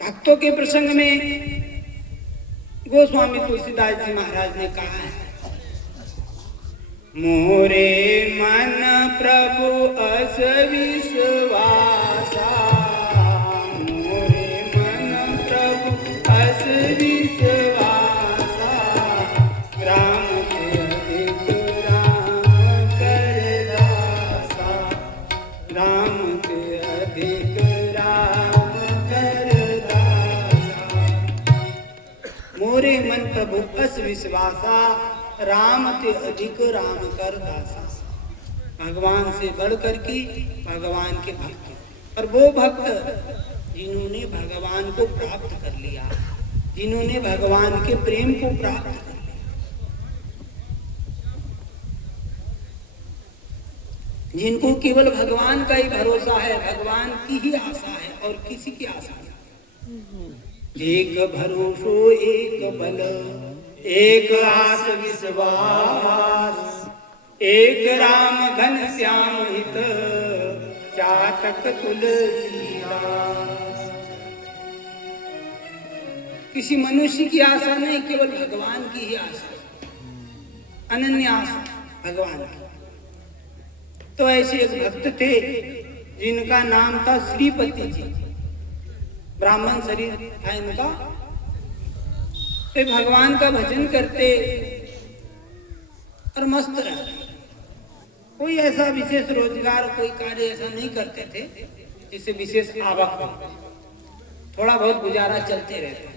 भक्तों के प्रसंग में गोस्वामी तुलसीदास जी महाराज ने कहा है, मोरे मन प्रभु अस विश्वासा, मोरे मन प्रभु अस विश्वासा। राम के अधिक राम कर दासा, राम के अधिक राम कर दासा। मोरे मन प्रभु अस विश्वासा, राम ते अधिक राम कर दासा। भगवान से बढ़ करके भगवान के भक्त, और वो भक्त जिन्होंने भगवान को प्राप्त कर लिया, जिन्होंने भगवान के प्रेम को प्राप्त कर लिया, जिनको केवल भगवान का ही भरोसा है, भगवान की ही आशा है और किसी की आशा नहीं। एक भरोसो एक बल, एक आस विश्वास, एक राम घन श्याम हित, चातक तुलसीदास। किसी मनुष्य की आशा नहीं, केवल भगवान की ही आशा, अनन्य आशा भगवान की। तो ऐसे एक भक्त थे जिनका नाम था श्रीपति जी, ब्राह्मण शरीर था इनका। वे भगवान का भजन करते और मस्त रहते। कोई ऐसा विशेष रोजगार, कोई कार्य ऐसा नहीं करते थे जिससे विशेष आवक हो, थोड़ा बहुत गुजारा चलते रहते।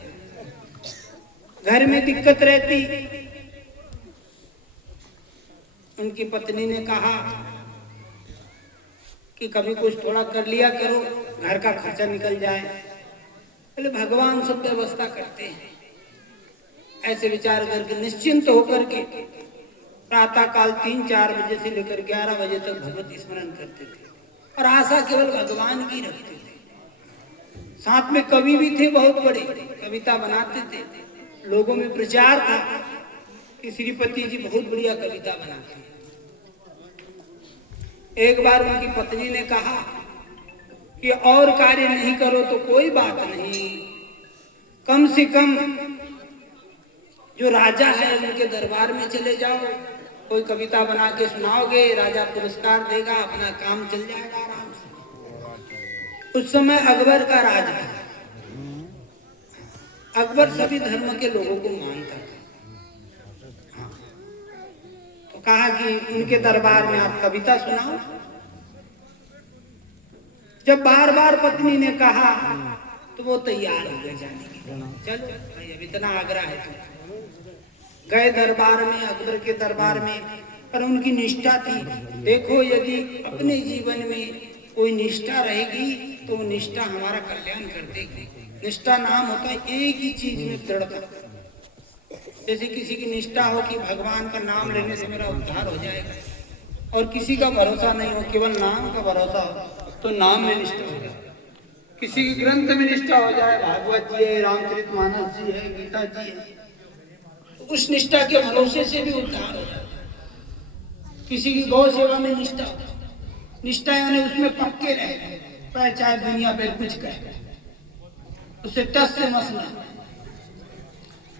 घर में दिक्कत रहती। उनकी पत्नी ने कहा कि कभी कुछ थोड़ा कर लिया करो, घर का खर्चा निकल जाए। बोले भगवान सब व्यवस्था करते हैं। ऐसे विचार करके निश्चिंत होकर के प्रातः काल 3-4 बजे से लेकर 11 बजे तक भगवत स्मरण करते थे और आशा केवल भगवान की रखते थे। साथ में कवि भी थे, बहुत बड़े कविता बनाते थे। लोगों में प्रचार था कि श्रीपति जी बहुत बढ़िया कविता बनाते हैं। एक बार उनकी पत्नी ने कहा कि और कार्य नहीं करो तो कोई बात नहीं, कम से कम जो राजा है उनके दरबार में चले जाओ, कोई कविता बना के सुनाओगे, राजा पुरस्कार देगा, अपना काम चल जाएगा आराम से। उस समय अकबर का राज था। अकबर सभी धर्म के लोगों को मानता था। तो कहा कि उनके दरबार में आप कविता सुनाओ। जब बार बार पत्नी ने कहा तो वो तैयार हो गए जाने के। चलो भाई, अब इतना आग्रह है तो गए दरबार में, अकबर के दरबार में। पर उनकी निष्ठा थी। देखो, यदि अपने जीवन में कोई निष्ठा रहेगी तो निष्ठा हमारा कल्याण कर देगी। निष्ठा नाम होता है एक ही चीज में दृढ़ता। जैसे किसी की निष्ठा हो कि भगवान का नाम लेने से मेरा उद्धार हो जाएगा, और किसी का भरोसा नहीं हो, केवल नाम का भरोसा हो तो नाम में निष्ठा हो जाए। किसी की ग्रंथ में निष्ठा हो जाए, भागवत जी है, रामचरितमानस जी है, गीता जी है, तो उस निष्ठा के भरोसे से भी उद्धार हो जाए। किसी की गौ सेवा में निष्ठा हो, निष्ठा यानी उसमें पक्के रहे, चाहे दुनिया पे कुछ कहे, उसे टस से मसला।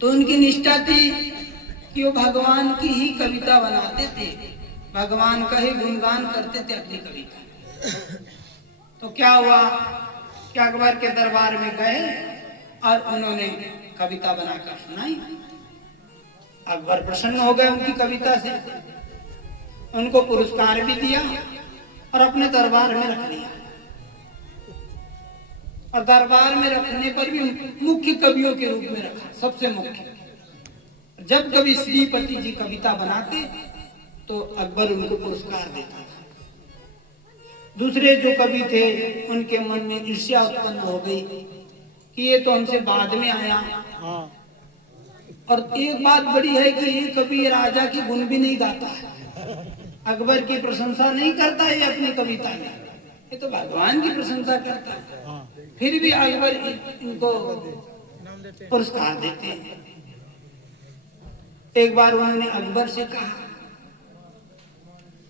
तो उनकी निष्ठा थी कि वो भगवान की ही कविता बनाते थे, भगवान का ही गुणगान करते थे अपनी कविता। तो क्या हुआ कि अकबर के दरबार में गए और उन्होंने कविता बनाकर सुनाई। अकबर प्रसन्न हो गए उनकी कविता से, उनको पुरस्कार भी दिया और अपने दरबार में रख लिया। और दरबार में रखने पर भी मुख्य कवियों के रूप में रखा, सबसे मुख्य। जब कभी श्रीपति जी कविता बनाते तो अकबर उनको पुरस्कार देता था। दूसरे जो कवि थे उनके मन में ईर्ष्या उत्पन्न हो गई कि ये तो हमसे बाद में आया। और एक बात बड़ी है कि ये कवि राजा की गुण भी नहीं गाता है, अकबर की प्रशंसा नहीं करता है अपनी कविता में, ये तो भगवान की प्रशंसा करता है। फिर भी अकबर इनको पुरस्कार देते हैं। एक बार उन्होंने अकबर से कहा,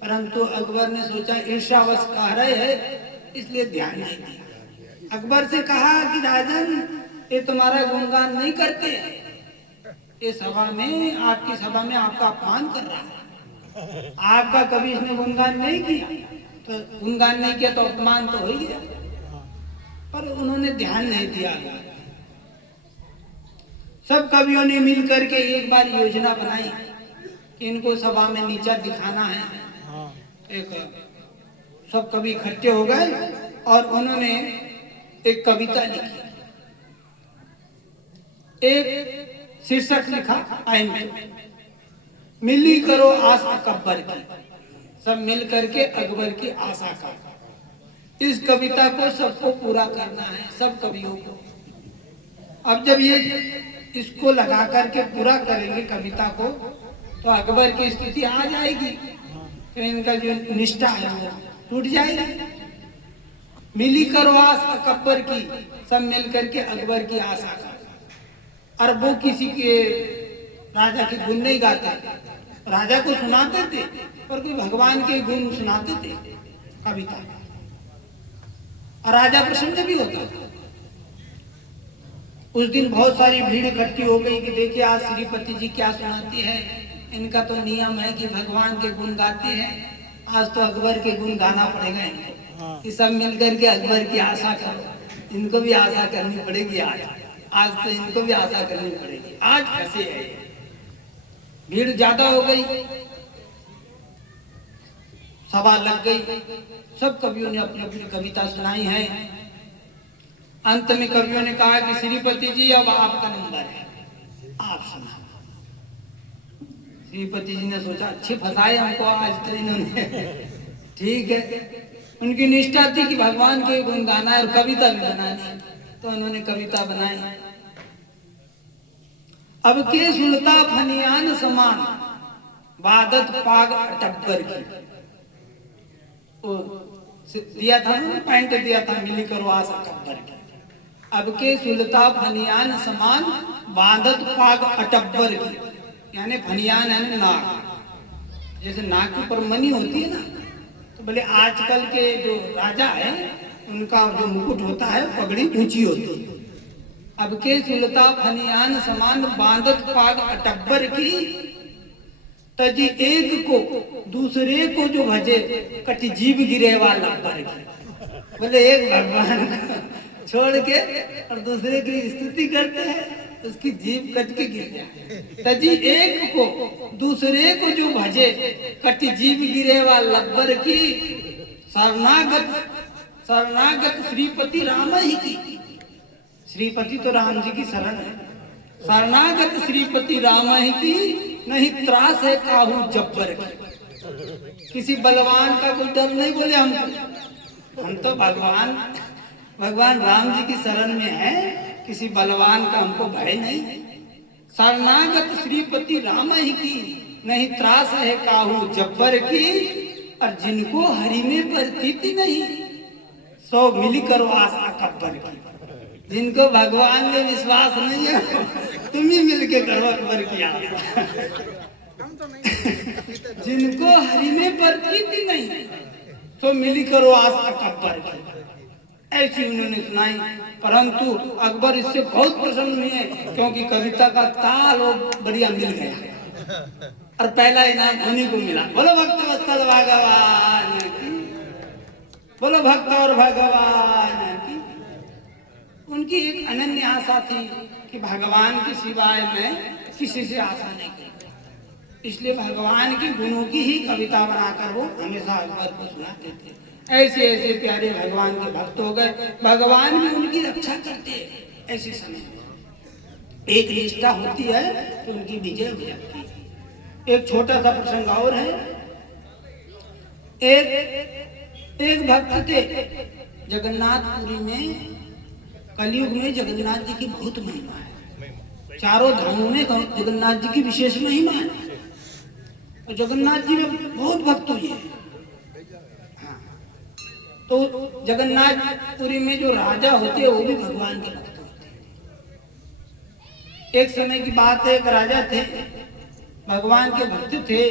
परंतु अकबर ने सोचा ईर्ष्यावश कह रहे हैं इसलिए ध्यान नहीं दिया। अकबर से कहा कि राजन, ये तुम्हारा गुणगान नहीं करते, ये सभा में, आपकी सभा में आपका अपमान कर रहा है, आपका कभी इसने गुणगान नहीं किया, तो गुणगान नहीं किया तो अपमान तो हो ही गया। पर उन्होंने ध्यान नहीं दिया। सब कवियों ने मिलकर के एक बार योजना बनाई कि इनको सभा में नीचा दिखाना है। एक सब कवि इकट्ठे हो गए और उन्होंने एक कविता लिखी, एक शीर्षक लिखा, आइन मिली करो आस अकबर की, सब मिल करके अकबर की आशा का। इस कविता को सबको पूरा करना है, सब कवियों को। अब जब ये इसको लगा करके पूरा करेंगे कविता को, तो अकबर की स्थिति आ जाएगी, तो इनका जो निष्ठा है वो टूट जाएगी। मिली करो आस अकबर की, सब मिल करके अकबर की आशा का। और वो किसी के राजा के गुण नहीं गाते, राजा को सुनाते थे पर कोई भगवान के गुण सुनाते थे कविता, और राजा प्रसन्न भी होता था। उस दिन बहुत सारी भीड़ इकट्ठी हो गई कि देखिए आज श्रीपति जी क्या सुनाती है, इनका तो नियम है कि भगवान के गुण गाते हैं, आज तो अकबर के गुण गाना पड़ेगा इनको, कि सब मिलकर के अकबर की आशा करो। इनको भी आशा करनी पड़ेगी, आज तो इनको भी आशा करनी पड़ेगी। आज फंसे है, भीड़ ज्यादा हो गई, सभा लग गई, सब कवियों ने अपनी अपनी कविता सुनाई है। अंत में कवियों ने कहा कि श्रीपति जी अब आपका नंबर है, आप सुना। श्रीपति जी ने सोचा अच्छे फंसाए हमको आज तो इन्होंने, ठीक है। उनकी निष्ठा थी कि भगवान के गुण गाना है और कविता भी बनानी है, तो उन्होंने कविता बनाई। अब के सुनता फनियान समान, बादत पाग अटब्बर की, दिया था ना, पैंट दिया था, मिली करो आस अकबर की। अब के सुलता फनियान समान, बादत पाग अटब्बर की, यानी फनियान है नाक, जैसे नाक के ऊपर मनी होती है ना, तो बोले आजकल के जो राजा है उनका जो मुकुट होता है पगड़ी ऊंची होती है। अब के सुलता फनियान समान, बांधत पाग अटब्बर की, तजी एक को दूसरे को जो भजे, कटी जीव गिरे वाला लब्बर की। बोले एक भगवान को छोड़ के और दूसरे की स्तुति करते हैं, उसकी जीभ कट के गिर जाए। तजी एक को दूसरे को जो भजे, कटी जीभ गिरे वाला लब्बर की। शरणागत श्रीपति राम ही की, श्रीपति तो राम जी की शरण है। शरणागत श्रीपति राम ही की, नहीं त्रास है काहू जब्बर की। किसी बलवान का कोई डर नहीं, बोले हम तो भगवान राम जी की शरण में है, किसी बलवान का हमको भय नहीं। शरणागत श्रीपति राम ही की, नहीं त्रास है काहू जब्बर की। और जिनको हरि में प्रतीति नहीं, सो मिली करो आशा कब्बर की। जिनको भगवान में विश्वास नहीं है, तुम ही मिलके करो अकबर की आशा। जिनको हरि में प्रतीति नहीं, तो मिली करो आशा कब्बर की। ऐसी उन्होंने सुनाई। परंतु अकबर इससे बहुत प्रसन्न हुए, क्योंकि कविता का ताल वो बढ़िया मिल गया और पहला इनाम उन्हीं को मिला। बोलो भक्त वत्सल भगवान की, बोलो भक्त और भगवान की। उनकी एक अनन्य आशा थी कि भगवान के सिवाय मैं किसी से आशा नहीं करता, इसलिए भगवान के गुणों की ही कविता बनाकर वो हमेशा अकबर को सुनाते थे। ऐसे ऐसे प्यारे भगवान के भक्त हो गए, भगवान भी उनकी रक्षा करते हैं। ऐसे समय एक निष्ठा होती है तो उनकी विजय हो जाती है। एक छोटा सा प्रसंग और है। एक भक्त थे जगन्नाथपुरी में। कलयुग में जगन्नाथ जी की बहुत महिमा है। चारों धामों में जगन्नाथ जी की विशेष महिमा है। और जगन्नाथ जी में बहुत भक्त हुए हैं। तो जगन्नाथपुरी में जो राजा होते हैं वो भी भगवान के भक्त होते हैं। एक समय की बात है, एक राजा थे, भगवान के भक्त थे।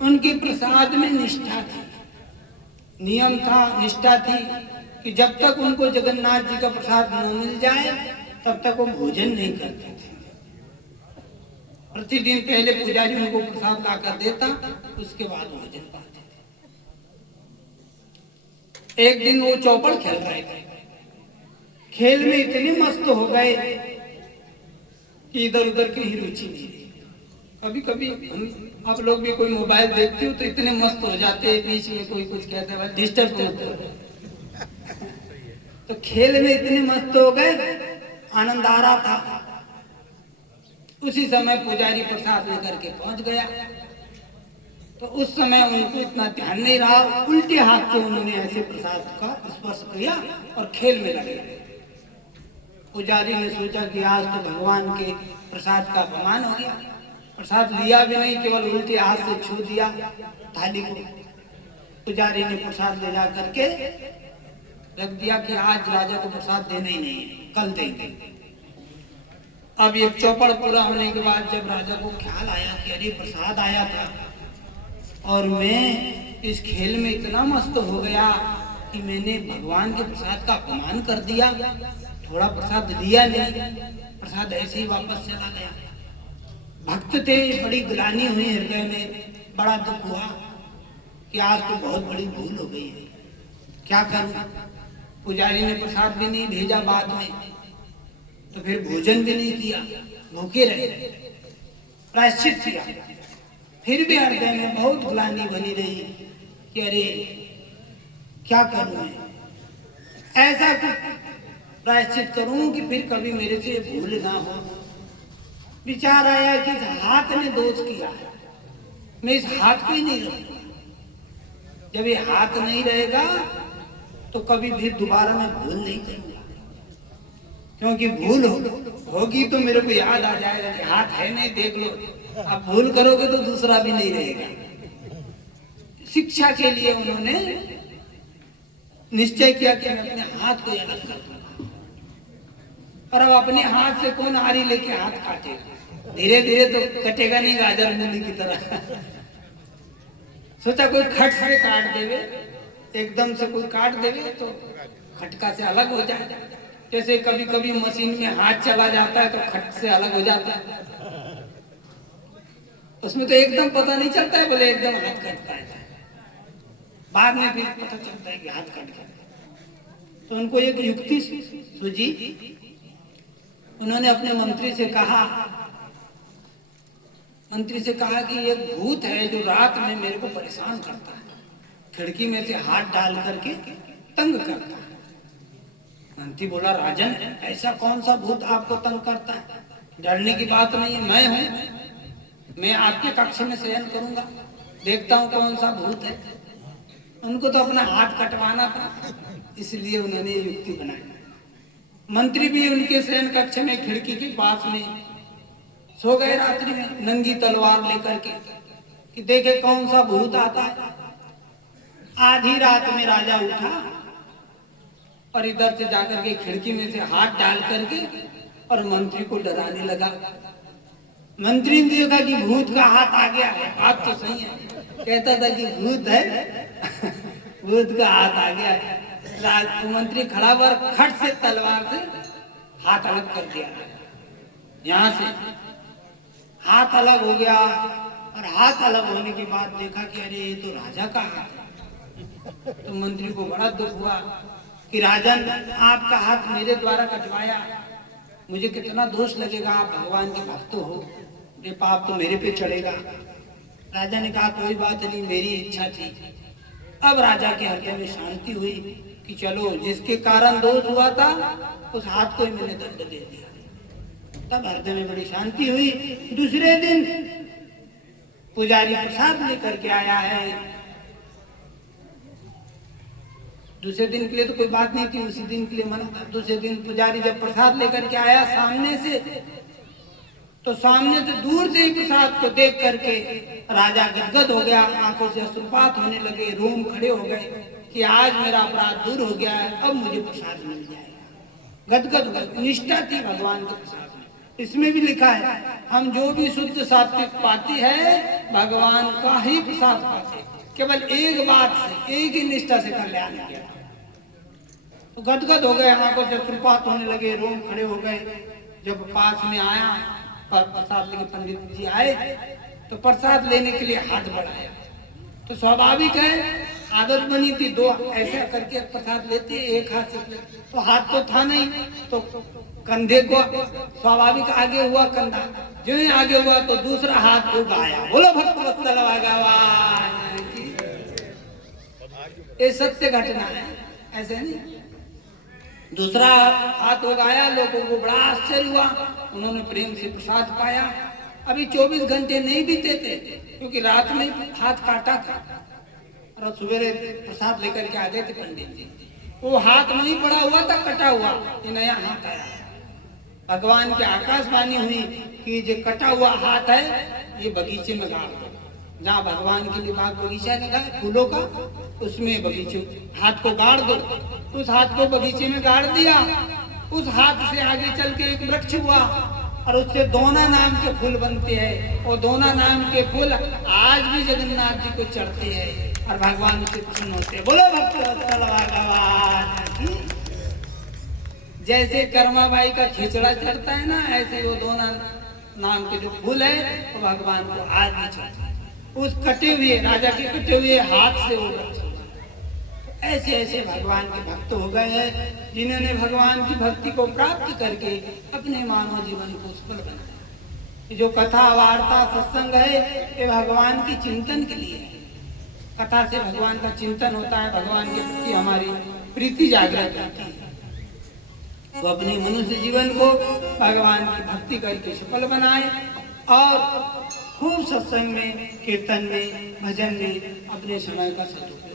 उनके प्रसाद में निष्ठा थी, नियम था, निष्ठा थी कि जब तक उनको जगन्नाथ जी का प्रसाद न मिल जाए तब तक वो भोजन नहीं करते थे। प्रतिदिन पहले पुजारी उनको प्रसाद लाकर देता, उसके बाद भोजन पाते थे। एक दिन वो चौपड़ खेल रहे थे। खेल में इतने मस्त हो गए कि इधर उधर की ही रुचि नहीं रही। कभी कभी आप लोग भी कोई मोबाइल देखते हो तो इतने मस्त हो जाते हैं, बीच में कोई कुछ कहता है डिस्टर्ब मत करो। तो खेल में इतने मस्त हो गए, आनंद आ रहा था। उसी समय पुजारी प्रसाद लेकर के पहुंच गया। तो उस समय उनको इतना ध्यान नहीं रहा, उल्टे हाथ से उन्होंने ऐसे प्रसाद का स्पर्श किया और खेल में लगे। पुजारी ने सोचा कि आज तो भगवान के प्रसाद का अपमान हो गया। प्रसाद लिया भी नहीं, केवल उल्टे हाथ से छू दिया थाली को। पुजारी ने प्रसाद ले जा करके रख दिया कि आज राजा को प्रसाद देना ही नहीं है, कल देंगे। अब ये चौपड़ पूरा होने के बाद जब राजा को ख्याल आया कि अरे प्रसाद आया था और मैं इस खेल में इतना मस्त हो गया कि मैंने भगवान के प्रसाद का अपमान कर दिया, थोड़ा प्रसाद लिया नहीं, प्रसाद ऐसे ही वापस चला गया। भक्त थे, बड़ी ग्लानि हुई हृदय में, बड़ा दुख हुआ कि आज तो बहुत बड़ी भूल हो गई है, क्या करूं। पुजारी ने प्रसाद भी नहीं भेजा बाद में, तो फिर भोजन भी नहीं किया, भूखे रहे, प्रायश्चित किया। फिर भी हृदय में बहुत ग्लानि बनी रही कि अरे क्या करूं मैं, ऐसा प्रायश्चित करूं कि फिर कभी मेरे से भूल ना हो। विचार आया कि इस हाथ ने दोष किया है, मैं इस हाथ को ही नहीं रखूंगा। जब ये हाथ नहीं रहेगा तो कभी फिर दोबारा मैं भूल नहीं करूंगा, क्योंकि भूल होगी तो मेरे को याद आ जाएगा कि हाथ है नहीं, देख लो। अब भूल करोगे तो दूसरा भी नहीं रहेगा। शिक्षा के लिए उन्होंने निश्चय किया कि मैं अपने हाथ को अलग कर दूंगा। पर अब अपने हाथ से कौन आरी लेके हाथ काटेगा, धीरे धीरे तो कटेगा नहीं, गाजर मूली की तरह। सोचा कोई खट से काट देवे, एकदम से कोई काट देवे तो खटका से अलग हो जाए। जैसे कभी कभी मशीन में हाथ चला जाता है तो खट से अलग हो जाता है, उसमें तो एकदम पता नहीं चलता है, बोले एकदम हाथ कटता है, बाद में फिर पता चलता है कि हाथ कट गया। तो उनको एक युक्ति सूझी। उन्होंने अपने मंत्री से कहा कि एक भूत है जो रात में मेरे को परेशान करता है, खिड़की में से हाथ डाल करके तंग करता है। मंत्री बोला, राजन ऐसा कौन सा भूत आपको तंग करता है? डरने की बात नहीं है, मैं हूं, मैं आपके कक्ष में शयन करूंगा, देखता हूं कौन सा भूत है। उनको तो अपना हाथ कटवाना था, इसलिए उन्होंने युक्ति बनाई। मंत्री भी उनके शयन कक्ष में खिड़की के पास में सो गए रात्रि में नंगी तलवार लेकर के कि देखे कौन सा भूत आता है। आधी रात में राजा उठा और इधर से जाकर के खिड़की में से हाथ डाल करके और मंत्री को डराने लगा। मंत्री ने देखा कि भूत का हाथ आ गया है, बात तो सही है, कहता था कि भूत है भूत का हाथ आ गया है। मंत्री खड़ा हुआ, खट से तलवार से हाथ अलग कर दिया। यहाँ से हाथ अलग हो गया और हाथ अलग होने के बाद देखा कि अरे ये तो राजा का हाथ है। तो मंत्री को बड़ा दुख हुआ कि राजन, आपका हाथ मेरे द्वारा कटवाया, मुझे कितना दोष लगेगा, आप भगवान के भक्त हो, ये पाप तो मेरे पे चढ़ेगा। राजा ने कहा कोई बात नहीं, मेरी इच्छा थी। अब राजा के हृदय में शांति हुई कि चलो जिसके कारण दोष हुआ था उस हाथ को ही मैंने दंड दे दिया। तब हृदय में बड़ी शांति हुई। दूसरे दिन पुजारी प्रसाद लेकर के आया है। दूसरे दिन के लिए तो कोई बात नहीं थी, उसी दिन के लिए मना था। दूसरे दिन पुजारी जब प्रसाद लेकर के आया सामने से, तो सामने से दूर से ही प्रसाद को देख करके राजा गदगद हो गया, आंखों से अश्रुपात होने लगे, रोम खड़े हो गए कि आज मेरा अपराध दूर हो गया है, अब मुझे प्रसाद मिल जाएगा। गदगद हो गए, निष्ठा थी भगवान के प्रसाद में। इसमें भी लिखा है हम जो भी शुद्ध सात्विक पाती है भगवान का ही प्रसाद पाते, केवल एक बात से, एक ही निष्ठा से कल्याण किया। तो गदगद हो गए, आंखों से अश्रुपात होने लगे, रोम खड़े हो गए। जब पास में आया पर प्रसाद लेके पंडित जी आए तो प्रसाद लेने के लिए हाथ बढ़ाया। तो स्वाभाविक है, आदत बनी थी दो ऐसा करके प्रसाद लेते, एक हाथ से, तो हाथ तो था नहीं, तो कंधे को स्वाभाविक आगे हुआ कंधा, जो ही आगे हुआ तो दूसरा हाथ उगाया। बोलो भक्तवत्सल भगवान की। ये सत्य घटना है, ऐसे नहीं। दूसरा हाथ उगाया, लोगों को बड़ा आश्चर्य हुआ, उन्होंने प्रेम से प्रसाद पाया। अभी 24 घंटे नहीं बीते थे क्योंकि रात में हाथ काटा था और सवेरे प्रसाद लेकर के आ गए थे पंडित जी। वो हाथ नहीं पड़ा हुआ था, कटा हुआ, ये नया हाथ आया। भगवान की आकाशवाणी हुई कि जो कटा हुआ हाथ है ये बगीचे में गाड़ दो। जहाँ भगवान के लिए बाग बगीचा लगा है फूलों का, उसमें बगीचे हाथ को गाड़ दो। उस हाथ को बगीचे में गाड़ दिया। उस हाथ से आगे चल के एक वृक्ष हुआ और उससे दोना नाम के फूल बनते हैं। और दोना नाम के फूल आज भी जगन्नाथ जी को चढ़ते हैं और भगवान उससे प्रसन्न होते हैं। बोलो भक्तवत्सल भगवान की। जैसे कर्माबाई का खिचड़ा चढ़ता है ना, ऐसे वो दोना नाम के जो फूल है वो भगवान को आज भी चढ़ते हैं। उस कटे हुए राजा के कटे हुए हाथ से वो वृक्ष। ऐसे ऐसे भगवान के भक्त हो गए हैं जिन्होंने भगवान की भक्ति को प्राप्त करके अपने मानव जीवन को सफल बनाया। जो कथा वार्ता सत्संग है ये भगवान की चिंतन के लिए है। कथा से भगवान का चिंतन होता है, भगवान के प्रति हमारी प्रीति जागृत होती है। तो अपने मनुष्य जीवन को भगवान की भक्ति करके सफल बनाए और खूब सत्संग में, कीर्तन में, भजन में अपने समय का सदुपयोग।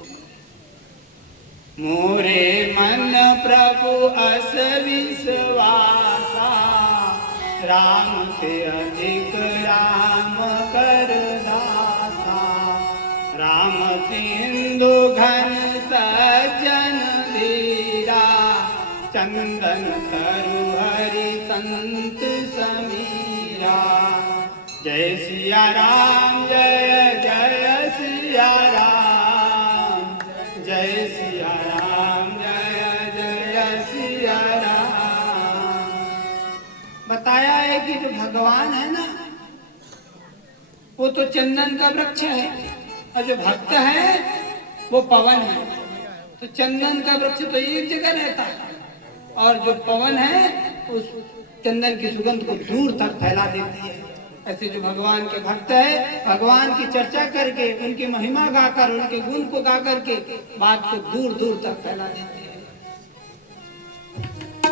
मोरे मन प्रभु अस विश्वासा, राम से अधिक राम कर दासा। राम सिंधु घन सज्जन धीरा, चंदन तरु हरि संत समीरा। जय सिया राम, जय जय सिया राम, जय सिया राम, जय जय सिया राम। बताया है कि जो भगवान है ना वो तो चंदन का वृक्ष है और जो भक्त है वो पवन है। तो चंदन का वृक्ष तो एक जगह रहता है और जो पवन है उस चंदन की सुगंध को दूर तक फैला देती है। ऐसे जो भगवान के भक्त है, भगवान की चर्चा करके, उनकी महिमा गाकर, उनके गुण को गा करके बात को दूर दूर तक फैला देते हैं।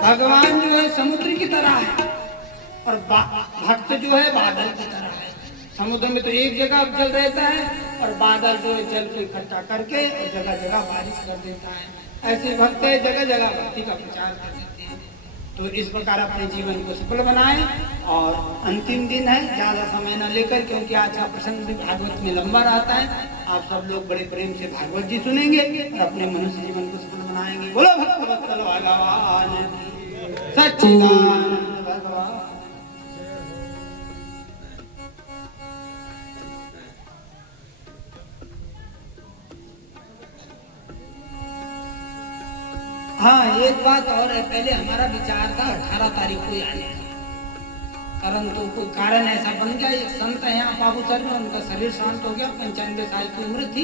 भगवान जो है समुद्र की तरह है और भक्त जो है बादल की तरह है। समुद्र में तो एक जगह जल रहता है और बादल जो है जल को इकट्ठा करके और जगह जगह बारिश कर देता है। ऐसे भक्त है जगह जगह भक्ति का प्रचार कर देते हैं। तो इस प्रकार अपने जीवन को सफल बनाएं। और अंतिम दिन है, ज़्यादा समय न लेकर, क्योंकि आज का प्रसंग भी भागवत में लंबा रहता है। आप सब लोग बड़े प्रेम से भागवत जी सुनेंगे और अपने मनुष्य जीवन को सफल बनाएंगे। बोलो भक्त वत्सल भगवान की, सच्चिदानंद भगवान। हाँ, एक बात और है, पहले हमारा विचार था 18 तारीख को ही आने का, परंतु कोई कारण ऐसा बन गया। एक संत है यहाँ बाबू सर में, उनका शरीर शांत हो गया, 95 साल की उम्र थी,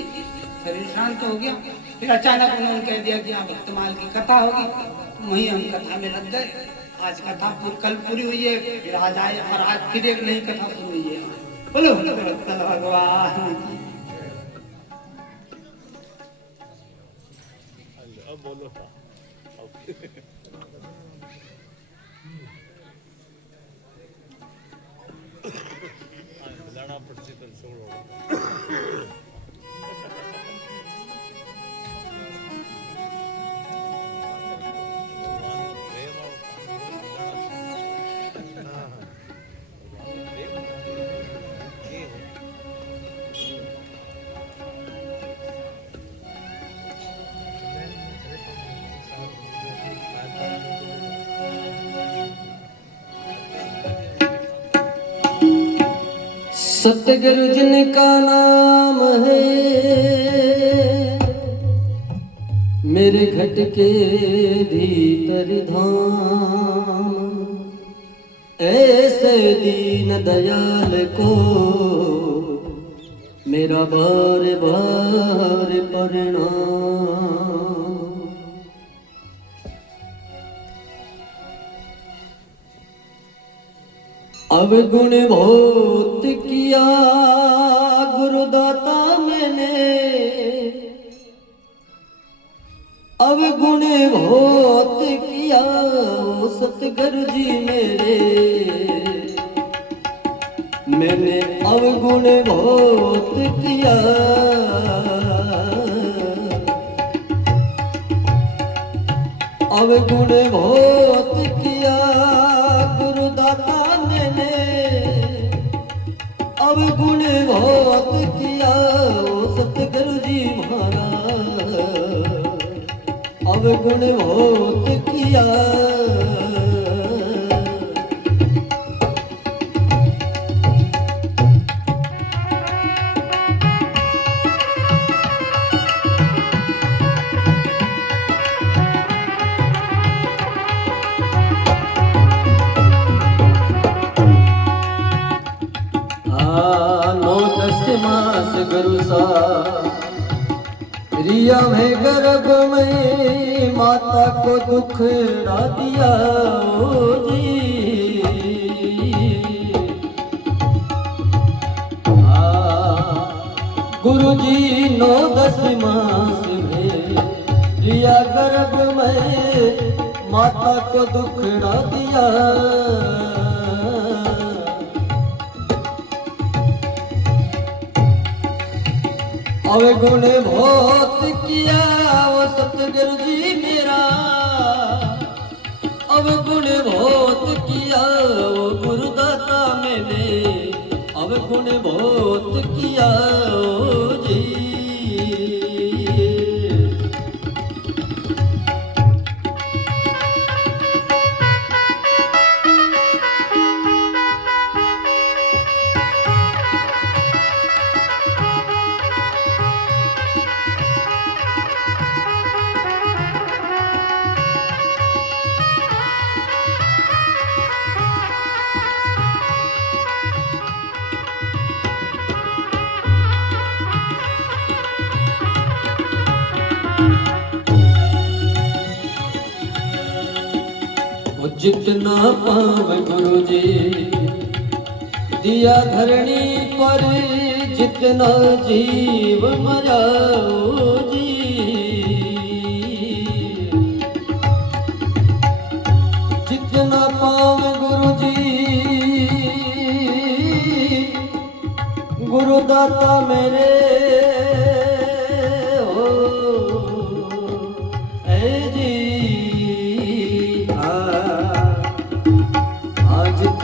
शरीर शांत हो गया। फिर अचानक उन्होंने कह दिया कि यहाँ भक्तमाल की कथा होगी, तो वहीं हम कथा में लग गए। आज कथा कल पूरी हुई है, फिर आज आए और आज फिर एक नई कथा सुनी है। बोलो भगवान की। सतगुरु जिनका नाम है, मेरे घट के भीतर धाम। ऐसे दीन दयाल को मेरा बार बार प्रणाम। अवगुण बहुत किया गुरुदाता मैंने, अवगुण बहुत किया वो सतगुरु जी मेरे। मैंने अवगुण बहुत किया, अवगुण बहुत किया गुरुदाता मैंने, अवगुण बहुत किया वो सतगुरु जी महाराज, अवगुण बहुत किया। गुरु सा रिया में गर्भ में माता को दुख रा दिया जी। गुरु जी 9-10 मास में रिया गर्भ में माता को दुख रा दिया। अवगुण बहुत किया वो सतगुरु जी मेरा, अवगुण बहुत किया वो गुरुदाता मैंने, अवगुण बहुत किया ओ जी। जितना पाव गुरु जी दिया धरणी पर, जितना जीव मरा जी। जितना पाव गुरु जी गुरुदाता मेरे हो ऐ जी।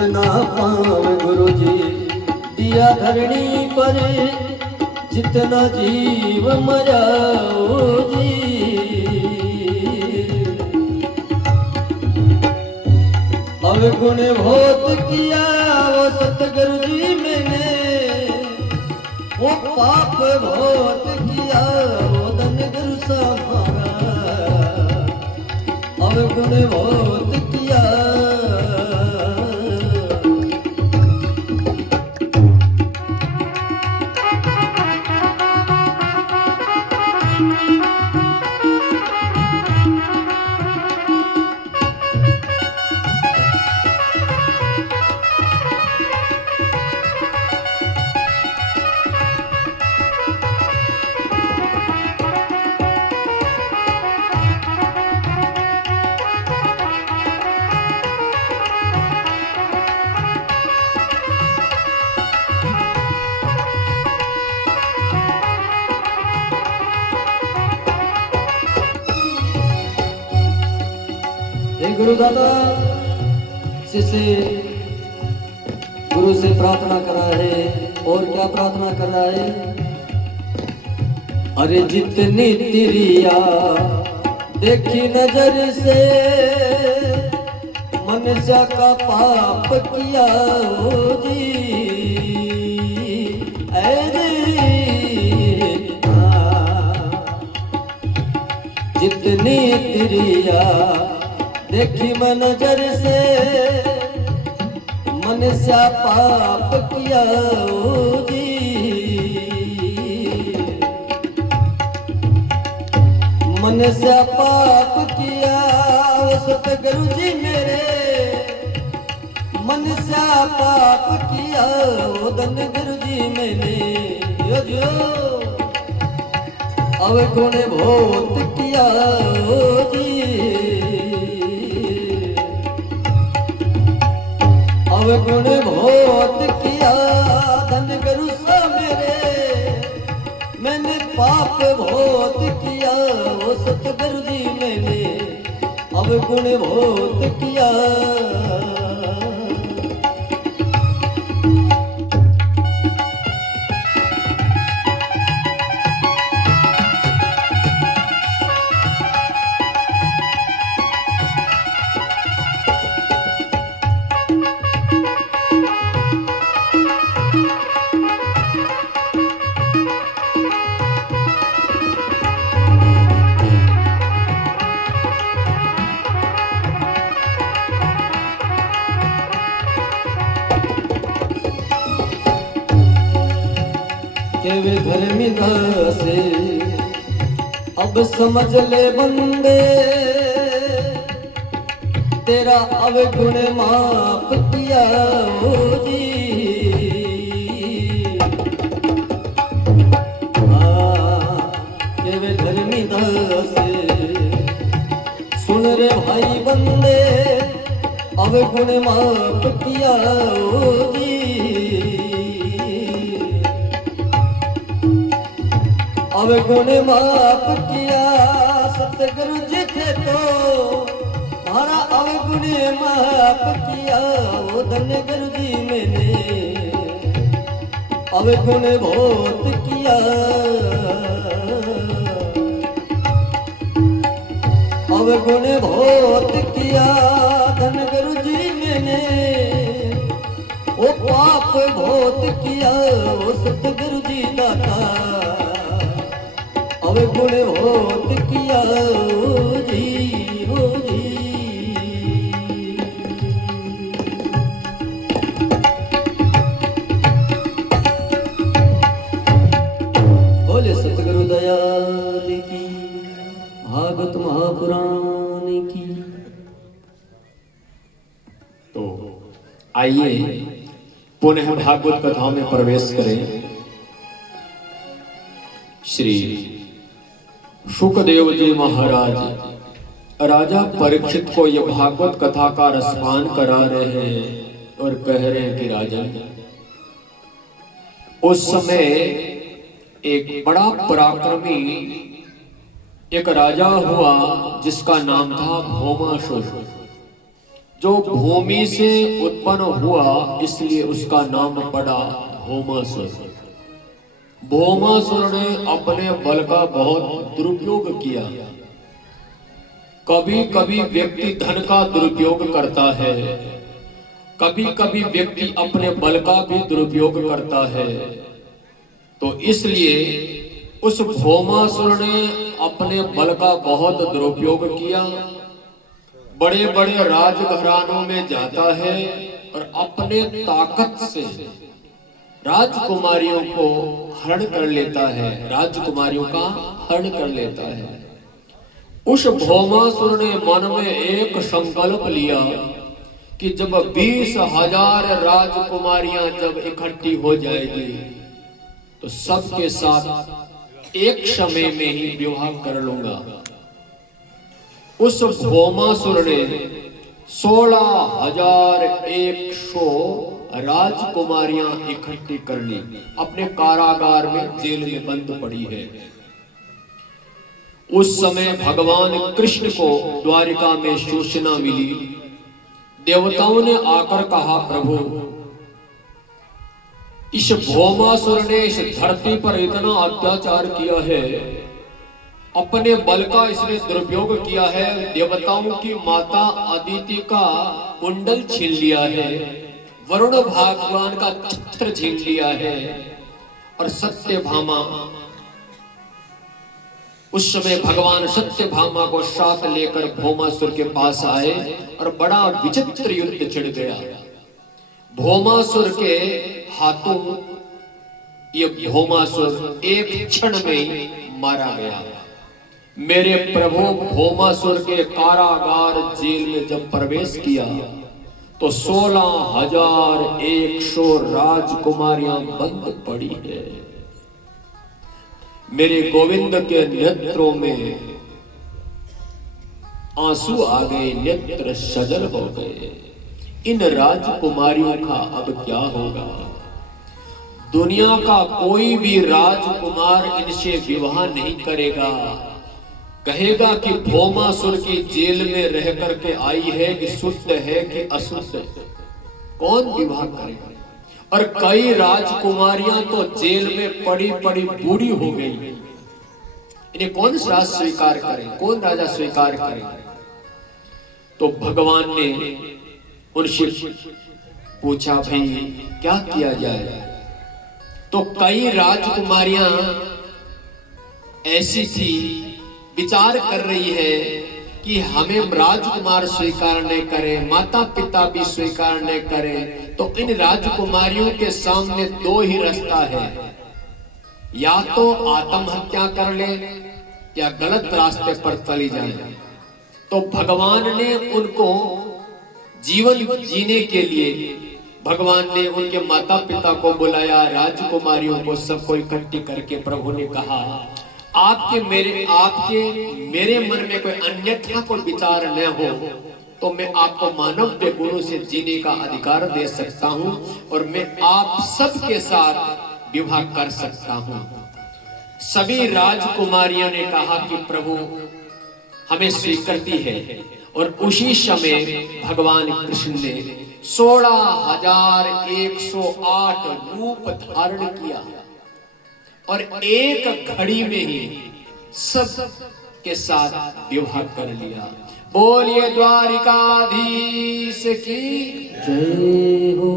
जितना पाव गुरु जी दिया धरणी पर, जितना जीव मरा ओ जी। अवगुण बहुत किया वो सतगुरु जी मैंने, वो पाप बहुत किया वो धन गुरु सहारा। अवगुण बहुत किया। हे गुरुदाता, शिष्य गुरु से प्रार्थना कर रहा है, और क्या प्रार्थना कर रहा है? अरे जितनी तिरिया देखी नजर से, मनुष्य का पाप किया हो जी। अरे जितनी तिरिया देखी मन नजर से, मनुष्य पाप किया ओ जी। मनुष्य पाप किया ओ सतगुरु जी मेरे, मनुष्य पाप किया ओ धन गुरु जी मैंने। जो जो अवगुण बहुत किया ओ जी। अवगुण बहुत किया धन गुरु सा मेरे, मैंने पाप बहुत किया वो सतगुरु जी मैंने। अवगुण बहुत किया। के वे धर्मी दासे अब समझ ले बंदे, तेरा अवगुण माफ किया हो जी। के वे धर्मी दासे सुन रे भाई बंदे, अवगुण माफ किया हो जी। अवगुण माफ किया सतगुरु जी थे तो, हमारा अवगुण माफ किया वो धन गुरु जी मैंने। अवगुण बहुत किया। अवगुण बहुत किया धन गुरु जी मैंने, वो पाप बहुत किया वो सतगुरु जी दाता। अवगुण बहुत किया ओ जी ओ जी। बोले सतगुरु दयाल की, भागवत महापुराण की। तो आइए पुनः भागवत कथाओं में प्रवेश करें। श्री शुकदेव जी महाराज राजा परीक्षित को यह भागवत कथा का रसपान करा रहे हैं और कह रहे हैं कि राजन, उस समय एक बड़ा पराक्रमी एक राजा हुआ जिसका नाम था भौमासुर, जो भूमि से उत्पन्न हुआ, इसलिए उसका नाम पड़ा भौमासुर। भौमासुर ने अपने बल का बहुत दुरुपयोग किया। कभी कभी व्यक्ति धन का दुरुपयोग करता है, कभी कभी व्यक्ति अपने बल का भी दुरुपयोग करता है। तो इसलिए उस भौमासुर ने अपने बल का बहुत दुरुपयोग किया। बड़े बड़े राजघरानों में जाता है और अपने ताकत से राजकुमारियों को हरण कर लेता है, राजकुमारियों का हरण कर लेता है। उस भौमासुर ने मन में एक संकल्प लिया कि जब 20,000 राजकुमारियां जब इकट्ठी हो जाएगी तो सबके साथ एक समय में ही विवाह कर लूंगा। उस भौमासुर ने 16,100 राजकुमारियां इकट्ठी कर ली। अपने कारागार में, जेल में बंद पड़ी है। उस समय भगवान कृष्ण को द्वारिका में सूचना मिली। देवताओं ने आकर कहा, प्रभु इस भौमासुर ने इस धरती पर इतना अत्याचार किया है, अपने बल का इसने दुरुपयोग किया है, देवताओं की माता अदिति का कुंडल छीन लिया है, वरुण भगवान का छत्र छीन लिया है। और सत्यभामा, उस समय भगवान सत्यभामा को साथ लेकर भौमासुर के पास आए और बड़ा विचित्र युद्ध छिड़ गया। भौमासुर के हाथों ये भौमासुर एक क्षण में ही मारा गया। मेरे प्रभु भौमासुर के कारागार जेल में जब प्रवेश किया तो 16,100 राजकुमारियां बंद पड़ी है। मेरे गोविंद के नेत्रों में आंसू आ गए, नेत्र सजल हो गए। इन राजकुमारियों का अब क्या होगा? दुनिया का कोई भी राजकुमार इनसे विवाह नहीं करेगा। कहेगा कि भौमासुर की जेल में रह करके आई है कि शुद्ध है कि अशुद्ध है, कौन विवाह करेगा? और कई राजकुमारियां तो जेल में पड़ी पड़ी बूढ़ी हो गई। इन्हें कौन राज स्वीकार करे, कौन राजा स्वीकार करे? तो भगवान ने उनसे पूछा, भाई क्या किया जाए? तो कई राजकुमारियां ऐसी थी, विचार कर रही है कि हमें राजकुमार स्वीकार नहीं करे, माता पिता भी स्वीकार नहीं करे, तो इन राजकुमारियों के सामने दो ही रास्ता है, या तो आत्महत्या कर ले या गलत रास्ते पर चली जाए। तो भगवान ने उनको जीवन जीने के लिए भगवान ने उनके माता पिता को बुलाया, राजकुमारियों को सबको इकट्ठी करके प्रभु ने कहा, आपके मेरे मन में कोई अन्यथा कोई विचार न हो तो मैं आपको मानव के गुणों से जीने का अधिकार दे सकता हूं और मैं आप सबके साथ विवाह कर सकता हूं। सभी राजकुमारियों ने कहा कि प्रभु हमें स्वीकृति है। और उसी समय भगवान कृष्ण ने 16,108 रूप धारण किया और एक घड़ी में ही सब के साथ विवाह कर लिया। बोलिए द्वारिकाधीश की जय हो।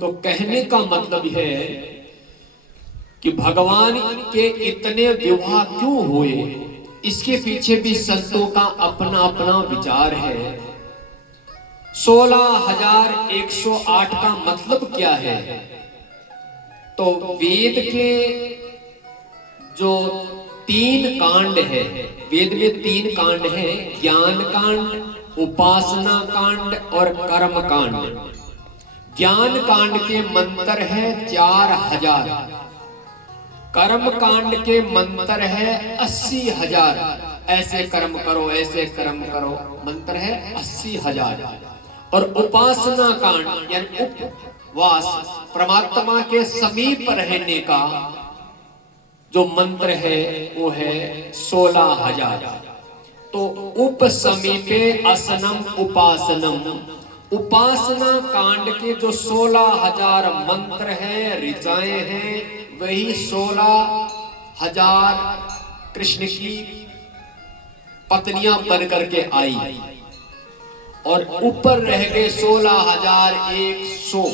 तो कहने का मतलब है कि भगवान के इतने विवाह क्यों हुए, इसके पीछे भी संतों का अपना अपना विचार है। 16,108 का मतलब क्या है? तो वेद के जो 3 कांड है, वेद में 3 कांड है, ज्ञान कांड, उपासना कांड और कर्म कांड। ज्ञान कांड के मंत्र है 4,000, कर्म कांड के मंत्र है 80,000। ऐसे कर्म करो, ऐसे कर्म करो, मंत्र है 80,000। और उपासना कांड यानी उपवास, परमात्मा के समीप रहने का जो मंत्र है वो है 16,000। तो उप समीपे असनम उपासनम उपासना कांड के जो 16,000 मंत्र हैं, ऋचाएं हैं, वही 16,000 कृष्ण की पत्नियां बन करके आई और ऊपर रह गए 16,100।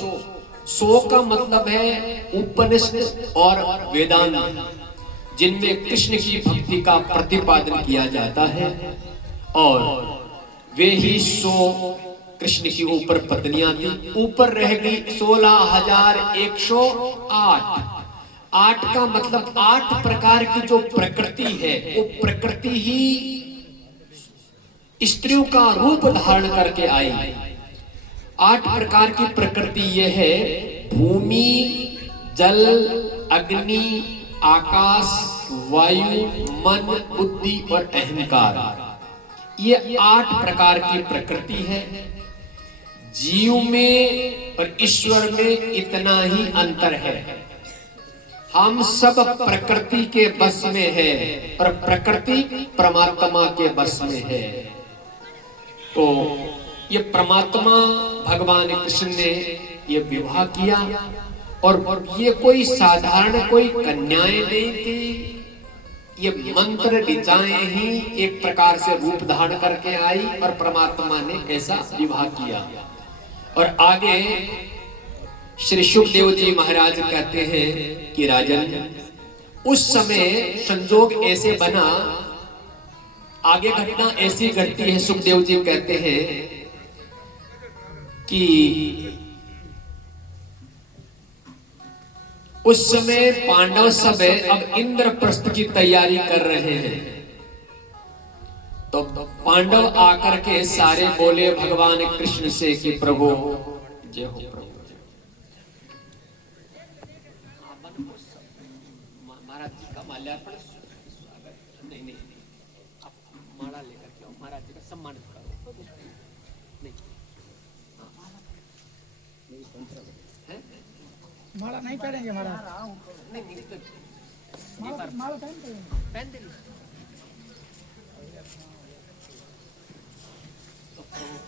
100 का मतलब है उपनिषद और वेदांत, जिनमें कृष्ण की भक्ति का प्रतिपादन किया जाता है। और वे ही 100 कृष्ण की ऊपर पत्नियां थी। ऊपर रह गई 16,108। 8 का मतलब 8 प्रकार की जो प्रकृति है, वो प्रकृति ही स्त्रियों का रूप धारण करके आई। 8 प्रकार की प्रकृति ये है: भूमि, जल, अग्नि, आकाश, वायु, मन, बुद्धि और अहंकार। ये 8 प्रकार की प्रकृति है। जीव में और ईश्वर में इतना ही अंतर है। हम सब प्रकृति के बस में है और प्रकृति परमात्मा के बस में है। तो ये परमात्मा भगवान कृष्ण ने ये विवाह किया और ये कोई साधारण कोई कन्याएं नहीं थी। ये मंत्र ऋचाएं ही एक प्रकार से रूप धारण करके आई और परमात्मा ने ऐसा विवाह किया। और आगे श्री सुखदेव जी महाराज कहते हैं कि राजन, उस समय संजोग ऐसे बना, आगे घटना ऐसी घटती है। सुखदेव जी कहते हैं कि उस समय पांडव सब अब इंद्रप्रस्थ की तैयारी कर रहे हैं। तो पांडव आकर के सारे बोले भगवान कृष्ण से कि प्रभु जय हो, प्रभु महाराज जी का माल्यार्पण नहीं, आप माला लेकर के आओ, महाराज जी का सम्मान करो। माला नहीं पहनेंगे महाराज। माला पहन दे। तो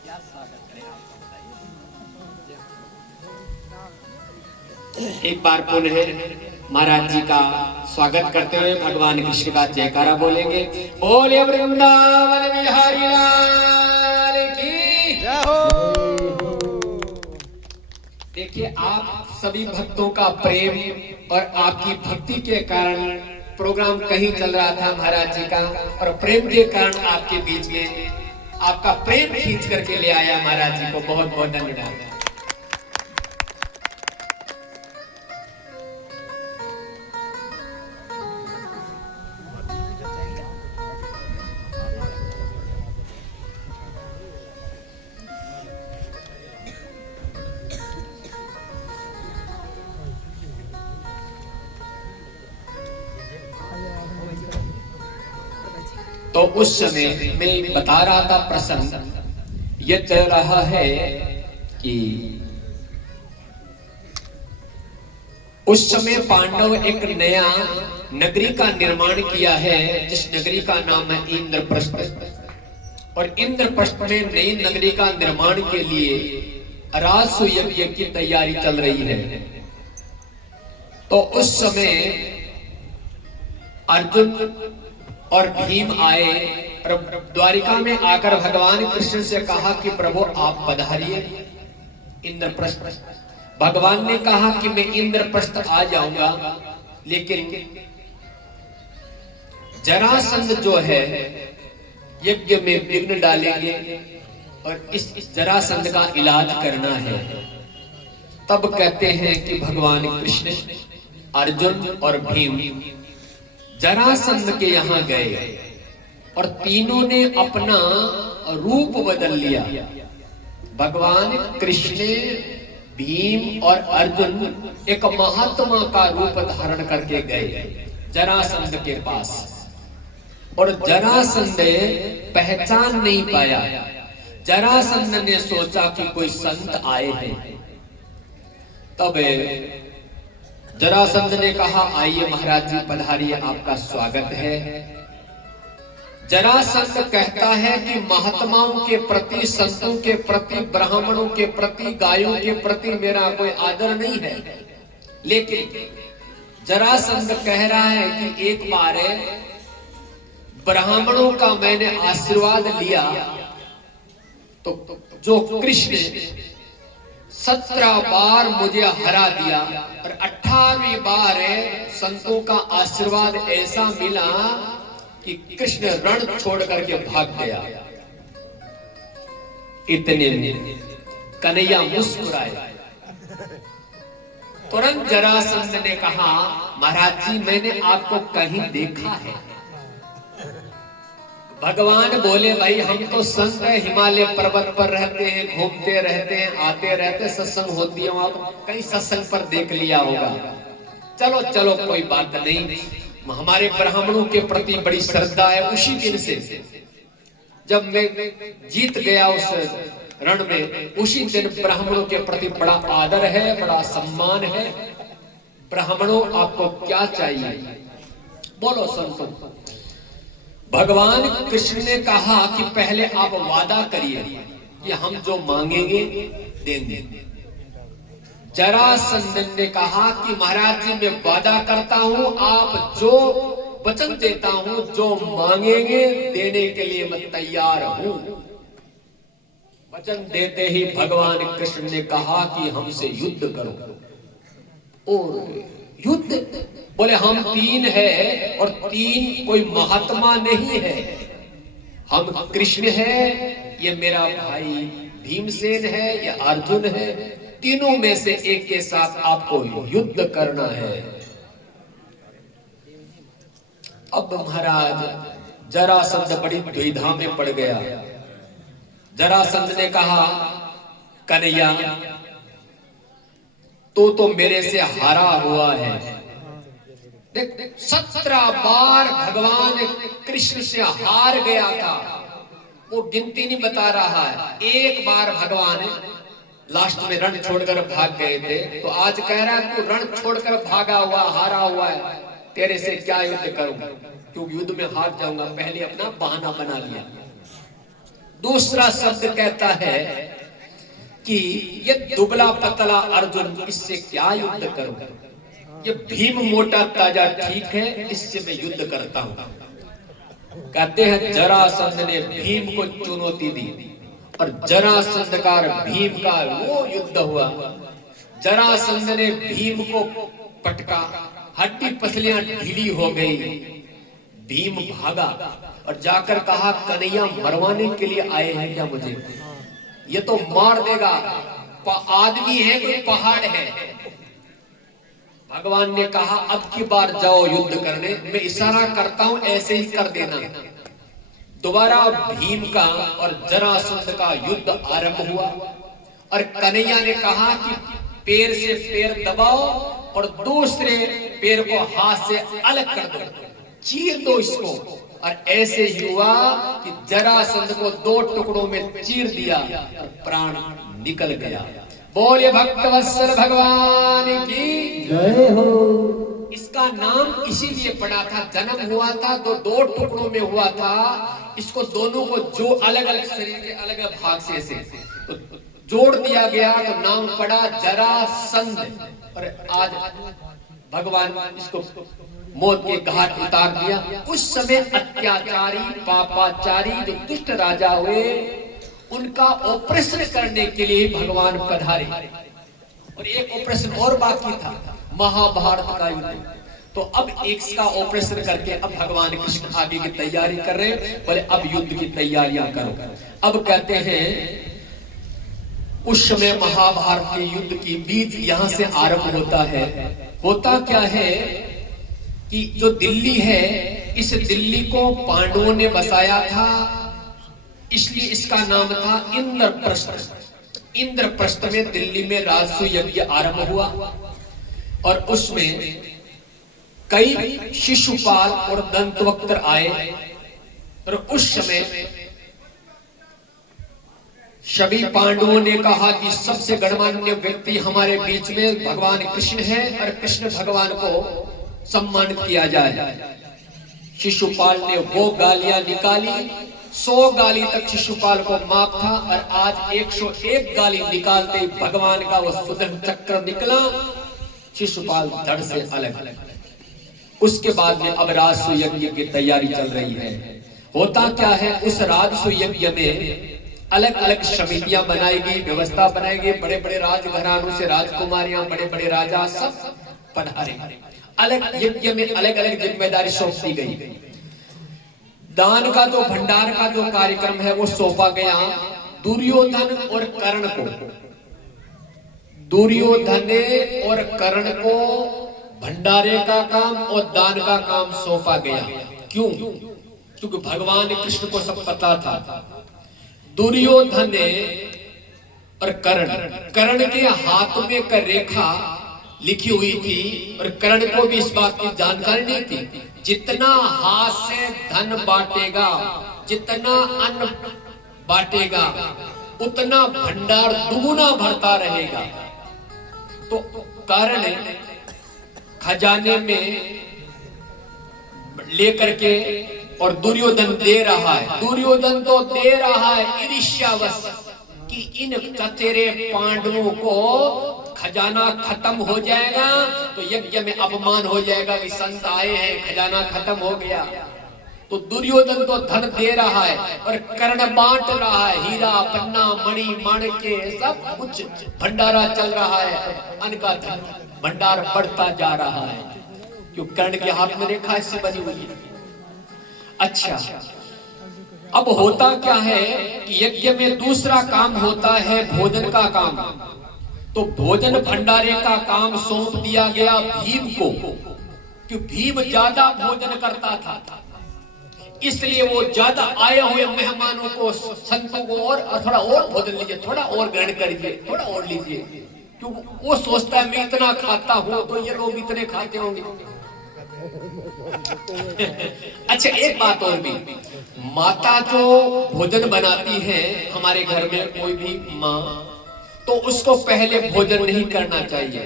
क्या स्वागत करें आपका, बताइए। एक बार पुनः महाराज जी का स्वागत करते हुए भगवान कृष्ण का जयकारा बोलेंगे। बोले वृंदावन बिहारी लाल की जय हो। देखिए, आप सभी भक्तों का प्रेम और आपकी भक्ति के कारण प्रोग्राम कहीं चल रहा था महाराज जी का, और प्रेम के कारण आपके बीच में आपका प्रेम खींच करके ले आया महाराज जी को। बहुत बहुत धन्यवाद। तो उस समय मैं बता रहा था प्रसंग ये चल रहा है कि उस समय पांडव एक नया नगरी का निर्माण किया है, जिस नगरी का नाम है इंद्रप्रस्थ। और इंद्रप्रस्थ में नई नगरी का निर्माण के लिए राजसूय यज्ञ की तैयारी चल रही है। तो उस समय अर्जुन और भीम आए और द्वारिका में आकर भगवान कृष्ण से कहा कि प्रभु आप पधारिए इंद्रप्रस्थ। भगवान ने कहा कि मैं इंद्रप्रस्थ आ जाऊंगा, लेकिन जरासंध जो है यज्ञ में विघ्न डालेंगे और इस जरासंध का इलाज करना है। तब कहते हैं कि भगवान कृष्ण, अर्जुन और भीम जरासंध के यहां गए और तीनों ने अपना रूप बदल लिया। भगवान कृष्ण, भीम और अर्जुन एक महात्मा का रूप धारण करके गए जरासंध के पास, और जरासंध पहचान नहीं पाया। जरासंध ने सोचा कि कोई संत आए हैं। तब जरासंध ने कहा आइए महाराज जी पधारिए, आपका स्वागत है। जरासंध कहता है कि महात्माओं के प्रति, संतों के प्रति, ब्राह्मणों के प्रति, गायों के प्रति मेरा कोई आदर नहीं है। लेकिन जरासंध कह रहा है कि एक बार ब्राह्मणों का मैंने आशीर्वाद लिया तो जो कृष्ण 17 बार मुझे हरा दिया और 18वीं बार संतों का आशीर्वाद ऐसा मिला कि कृष्ण रण छोड़ करके भाग गया। इतने में कन्हैया मुस्कुराए। तुरंत जरासंध ने कहा, महाराज जी मैंने आपको कहीं देखा है। भगवान बोले, भाई हम तो संत है, हिमालय पर्वत पर रहते हैं, घूमते रहते हैं, आते रहते, सत्संग होती है, आप कहीं सत्संग पर देख लिया होगा। चलो चलो कोई बात नहीं, हमारे ब्राह्मणों के प्रति बड़ी श्रद्धा है। उसी दिन से जब मैं जीत गया उस रण में, उसी दिन ब्राह्मणों के प्रति बड़ा आदर है, बड़ा सम्मान है। ब्राह्मणों आपको क्या चाहिए, बोलो संतों। भगवान कृष्ण ने कहा कि पहले आप वादा करिए कि हम जो मांगेंगे देंगे। जरासंध ने कहा कि महाराज जी मैं वादा करता हूं, आप जो वचन देता हूं, जो मांगेंगे देने के लिए मैं तैयार हूं। वचन देते ही भगवान कृष्ण ने कहा कि हमसे युद्ध करो। और युद्ध बोले, हम 3 है और 3 कोई महात्मा नहीं है, हम कृष्ण है, ये मेरा भाई भीमसेन है, ये अर्जुन है, तीनों में से एक के साथ आपको युद्ध करना है। अब महाराज जरासंध बड़ी दुविधा में पड़ गया। जरासंध ने कहा, कन्हैया तो मेरे से हारा हुआ है। देख 17 बार भगवान कृष्ण से हार गया था, वो गिनती नहीं बता रहा है। एक बार भगवान लास्ट में रण छोड़कर भाग गए थे, तो आज कह रहा है तू रण छोड़कर भागा हुआ, हारा हुआ है, तेरे से क्या युद्ध करूंगा, क्योंकि युद्ध में हार जाऊंगा। पहले अपना बहाना बना लिया। दूसरा शब्द कहता है कि ये दुबला पतला अर्जुन, इससे क्या युद्ध करूंगा, ये भीम मोटा ताजा ठीक है, इससे मैं युद्ध करता हूं। कहते हैं जरासंध ने भीम को चुनौती दी और जरासंध का भीम का वो युद्ध हुआ। जरासंध ने भीम को पटका, हड्डी पसलियां ढीली हो गई। भीम भागा और जाकर कहा, कन्हैया मरवाने के लिए आए हैं क्या मुझे, ये तो मार देगा, आदमी है कोई पहाड़ है। भगवान ने कहा, अब की बार जाओ युद्ध करने, मैं इशारा करता हूं ऐसे ही कर देना। दोबारा भीम का और जरासंध का युद्ध आरंभ हुआ और कन्हैया ने कहा कि पैर से पैर दबाओ और दूसरे पैर को हाथ से अलग कर दो, चीर दो इसको। और ऐसे ही हुआ कि जरासंध को 2 टुकड़ों में चीर दिया और प्राण निकल गया। बोले भक्तवत्सल भगवान की जय हो। इसका नाम इसीलिए पड़ा था, जन्म हुआ था तो 2 टुकड़ों में हुआ था। इसको दोनों को जो अलग अलग शरीर के अलग अलग भाग से तो जोड़ दिया गया तो नाम पड़ा जरासंध। और आज भगवान इसको मौत के घाट उतार दिया। उस समय अत्याचारी पापाचारी जो दुष्ट राजा हुए, उनका ऑपरेशन करने के लिए भगवान पधारे। और एक ऑपरेशन और बाकी था, महाभारत का युद्ध। तो अब एक का ऑपरेशन करके अब भगवान कृष्ण आगे की तैयारी कर रहे हैं। बोले अब युद्ध की तैयारियां करो। अब कहते हैं उस समय महाभारत के युद्ध की बीज यहां से आरंभ होता है। होता क्या है कि जो दिल्ली है, इस दिल्ली को पांडवों ने बसाया था, इसलिए इसका नाम था इंद्रप्रस्थ। इंद्रप्रस्थ में दिल्ली में राजसू यज्ञ आरंभ हुआ और उसमें कई शिशुपाल और दंतवक्त्र आए। और उस समय सभी पांडवों ने कहा कि सबसे गणमान्य व्यक्ति हमारे बीच में भगवान कृष्ण है और कृष्ण भगवान को सम्मानित किया जाए। शिशुपाल ने वो गालियां निकाली, 100 गाली तक शिशुपाल को माफ था, और आज 101 गाली निकालते ही भगवान का वो सुदर्शन चक्र निकला, शिशुपाल धड़ से अलग। उसके बाद में अब राजसु यज्ञ की तैयारी चल रही है। होता क्या है, उस राजसु यज्ञ में अलग अलग समितियां बनाएगी, व्यवस्था बनाएगी, बड़े बड़े राजघरानों से राजकुमारियां, बड़े बड़े राजा सब पधारे। अलग यज्ञ में अलग अलग जिम्मेदारी सौंप दी गई। दान का जो भंडार का जो कार्यक्रम है वो सौंपा गया दुर्योधन और कर्ण को। दुर्योधन और कर्ण को भंडारे का काम और दान का काम सौंपा गया। क्यों? क्योंकि भगवान कृष्ण को सब पता था। दुर्योधन और कर्ण के हाथ में एक रेखा लिखी हुई थी, और कर्ण को भी इस बात की जानकारी नहीं थी। जितना हाथ से धन बांटेगा, जितना अन्न बांटेगा, उतना भंडार दुगुना भरता रहेगा। तो कर्ण खजाने में लेकर के और दुर्योधन दे रहा है। दुर्योधन तो दे रहा है ईर्ष्यावश कि इन चचेरे पांडवों को खजाना खत्म हो जाएगा तो यज्ञ में अपमान हो जाएगा कि संत आए हैं, खजाना खत्म हो गया। तो दुर्योधन तो धन दे रहा है और कर्ण बांट रहा है, हीरा पन्ना मणि माणिक्य सब कुछ भंडारा चल रहा है। अन्न का धन भंडार बढ़ता जा रहा है, क्यों? कर्ण के हाथ में रेखा इससे बनी हुई है। अच्छा, अब होता क्या है कि यज्ञ में दूसरा काम होता है भोजन का काम। तो भोजन भंडारे का काम सौंप दिया गया भीम को, कि भीम ज्यादा भोजन करता था, इसलिए वो ज्यादा आए हुए मेहमानों को, संतों को और थोड़ा और भोजन लीजिए, थोड़ा और ग्रहण करिए, थोड़ा और लीजिए, क्योंकि वो सोचता है मैं इतना खाता हूं तो ये लोग इतने खाते होंगे। अच्छा, एक बात और भी, माता जो भोजन बनाती है हमारे घर में, कोई भी माँ, तो उसको पहले भोजन नहीं करना चाहिए,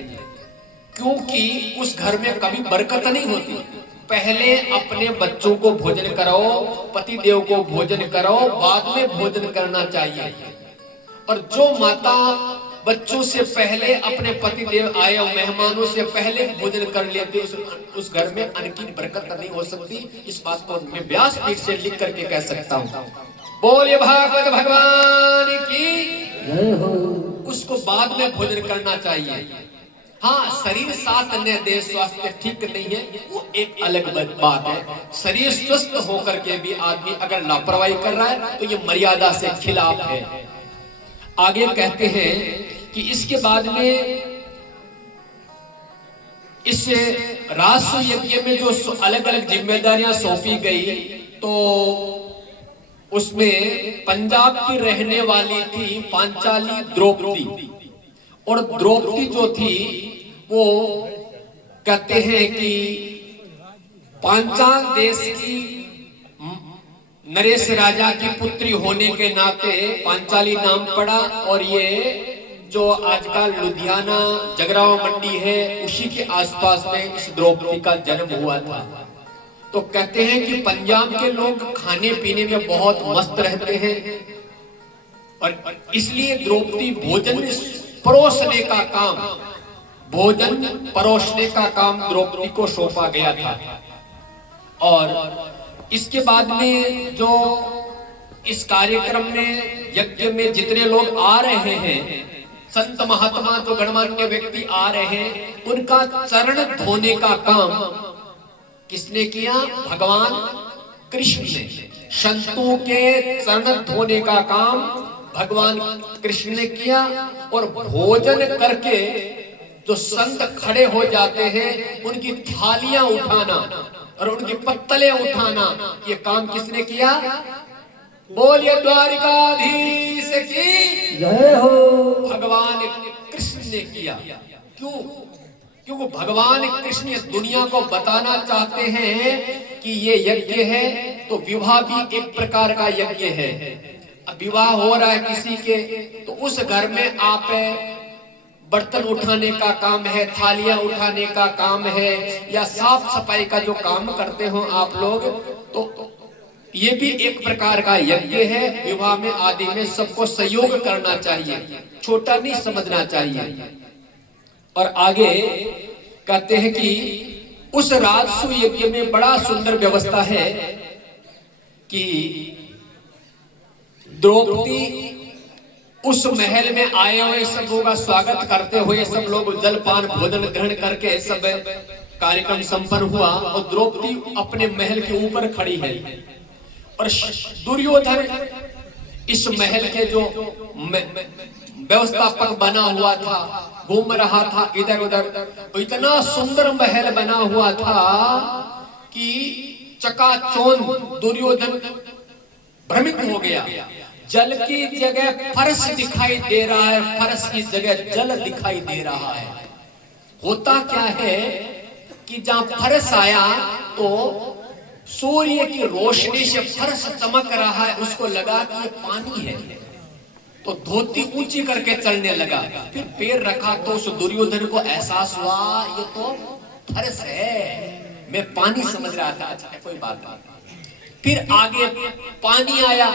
क्योंकि उस घर में कभी बरकत नहीं होती। पहले अपने बच्चों को भोजन कराओ, पति देव को भोजन कराओ, बाद में भोजन करना चाहिए। और जो माता बच्चों से पहले, अपने पति देव आए मेहमानों से पहले भोजन कर लेती, उस घर में अन्न की बरकत नहीं हो सकती। इस बात को मैं व्यासपीठ से लिख करके कह सकता हूँ। बोलिए भागवत भगवान की जय हो। उसको बाद में भोजन करना चाहिए। हाँ, शरीर साथ न दे, स्वास्थ्य ठीक नहीं है, वो एक अलग बात है। शरीर स्वस्थ होकर के भी आदमी अगर लापरवाही कर रहा है तो ये मर्यादा से खिलाफ है। आगे कहते हैं कि इसके बाद में इस राजसु यज्ञ में जो अलग अलग जिम्मेदारियां सौंपी गई, तो उसमें पंजाब की रहने वाली थी पांचाली द्रौपदी। और द्रौपदी जो थी वो कहते हैं कि पांचाल देश की नरेश राजा की पुत्री होने के नाते पांचाली नाम पड़ा। और ये जो आज का लुधियाना जगराव मंडी है उसी के आसपास में इस द्रौपदी का जन्म हुआ था। तो कहते हैं कि पंजाब के लोग खाने पीने में बहुत मस्त रहते हैं, और इसलिए द्रौपदी भोजन परोसने का काम, भोजन परोसने का काम द्रौपदी को सौंपा गया था। और इसके बाद में जो इस कार्यक्रम में, यज्ञ में जितने लोग आ रहे हैं, संत महात्मा जो गणमान्य व्यक्ति आ रहे हैं, उनका चरण धोने का काम किसने किया? भगवान कृष्ण ने। संतों के चरण धोने का काम भगवान कृष्ण ने किया। और भोजन करके जो संत खड़े हो जाते हैं उनकी थालियां उठाना और उनकी पत्तलें उठाना, ये काम किसने किया? बोलिए द्वारिकाधीश की जय हो। भगवान कृष्ण ने किया। क्यों? क्योंकि भगवान कृष्ण इस दुनिया को बताना चाहते हैं कि ये यज्ञ है, तो विवाह भी एक प्रकार का यज्ञ है। अब विवाह हो रहा है किसी के, तो उस घर में आप बर्तन उठाने का काम है, थालियां उठाने का काम है, या साफ सफाई का जो काम करते हो आप लोग, तो ये भी एक प्रकार का यज्ञ है। विवाह में आदि में सबको सहयोग करना चाहिए, छोटा नहीं समझना चाहिए। और आगे कहते हैं कि उस राजसु यज्ञ में बड़ा सुंदर व्यवस्था है कि द्रौपदी उस महल में आए हुए सब लोगों का स्वागत करते हुए सब लोग जलपान भोजन ग्रहण करके सब कार्यक्रम संपन्न हुआ, और द्रौपदी अपने महल के ऊपर खड़ी है, और दुर्योधन इस महल के जो व्यवस्थापक बना हुआ था घूम रहा था इधर उधर। तो इतना सुंदर महल बना हुआ था कि चकाचौंध दुर्योधन भ्रमित हो गया। जल की जगह फर्श दिखाई दे रहा है, फर्श की जगह जल दिखाई दे रहा है। होता क्या है कि जहां फर्श आया तो सूर्य की रोशनी से फर्श चमक रहा है, उसको लगा कि ये पानी है, तो धोती ऊंची करके चलने लगा। फिर पैर रखा तो उस दुर्योधन को एहसास हुआ ये तो फर्श है, मैं पानी समझ रहा था। अच्छा कोई बात नहीं। फिर आगे पानी आया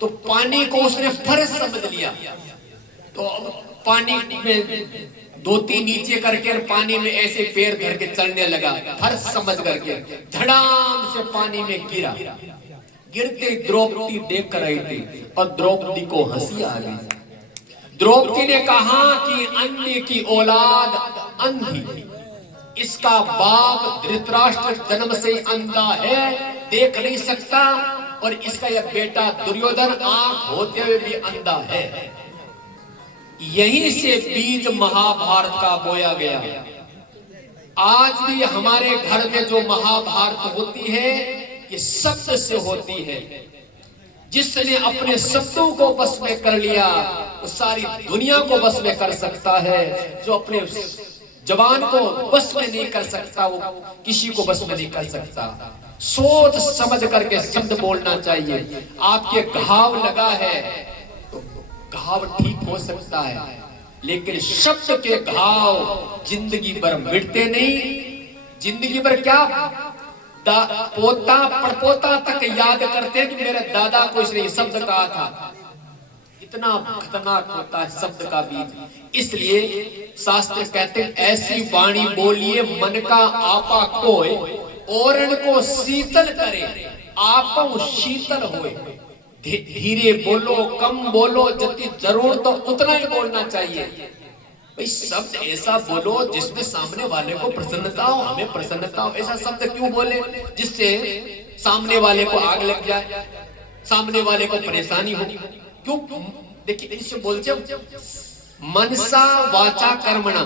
तो पानी को उसने फर्श समझ लिया, तो पानी में धोती नीचे करके पानी में ऐसे पैर धर के चलने लगा, फर्श समझ करके धड़ाम से पानी में गिरा। गिरते द्रौपदी देख रही थी और द्रौपदी को हंसी आ गई। द्रौपदी ने कहा कि अंधे की औलाद अंधी, इसका बाप धृतराष्ट्र जन्म से अंधा है, देख नहीं सकता, और इसका यह बेटा दुर्योधन आंख होते हुए भी अंधा है। यहीं से बीज महाभारत का बोया गया। आज भी हमारे घर में जो महाभारत होती है ये शब्द से होती है। जिसने अपने शब्दों को बस में कर लिया वो सारी दुनिया को बस में कर सकता है। जो अपने जवान को बस में नहीं कर सकता वो किसी को बस में नहीं कर सकता। सोच समझ करके शब्द बोलना चाहिए। आपके घाव लगा है तो घाव ठीक हो सकता है, लेकिन शब्द के घाव जिंदगी भर मिटते नहीं। जिंदगी भर क्या पोता पड़पोता तक याद करते हैं कि मेरे दादा को इसने शब्द कहा था। इतना खतरनाक होता है शब्द का बीज। इसलिए शास्त्र कहते हैं ऐसी वाणी बोलिए मन का आपा कोय, औरन को शीतल करे आपो शीतल होए। धीरे बोलो, कम बोलो, जितनी जरूरत तो उतना ही बोलना चाहिए। भाई शब्द ऐसा बोलो जिसमें सामने वाले को प्रसन्नता हो, हमें प्रसन्नता हो। ऐसा शब्द क्यों बोले जिससे सामने वाले को आग लग जाए, सामने वाले को परेशानी हो। क्यों? देखिए इससे बोलते मनसा वाचा कर्मणा,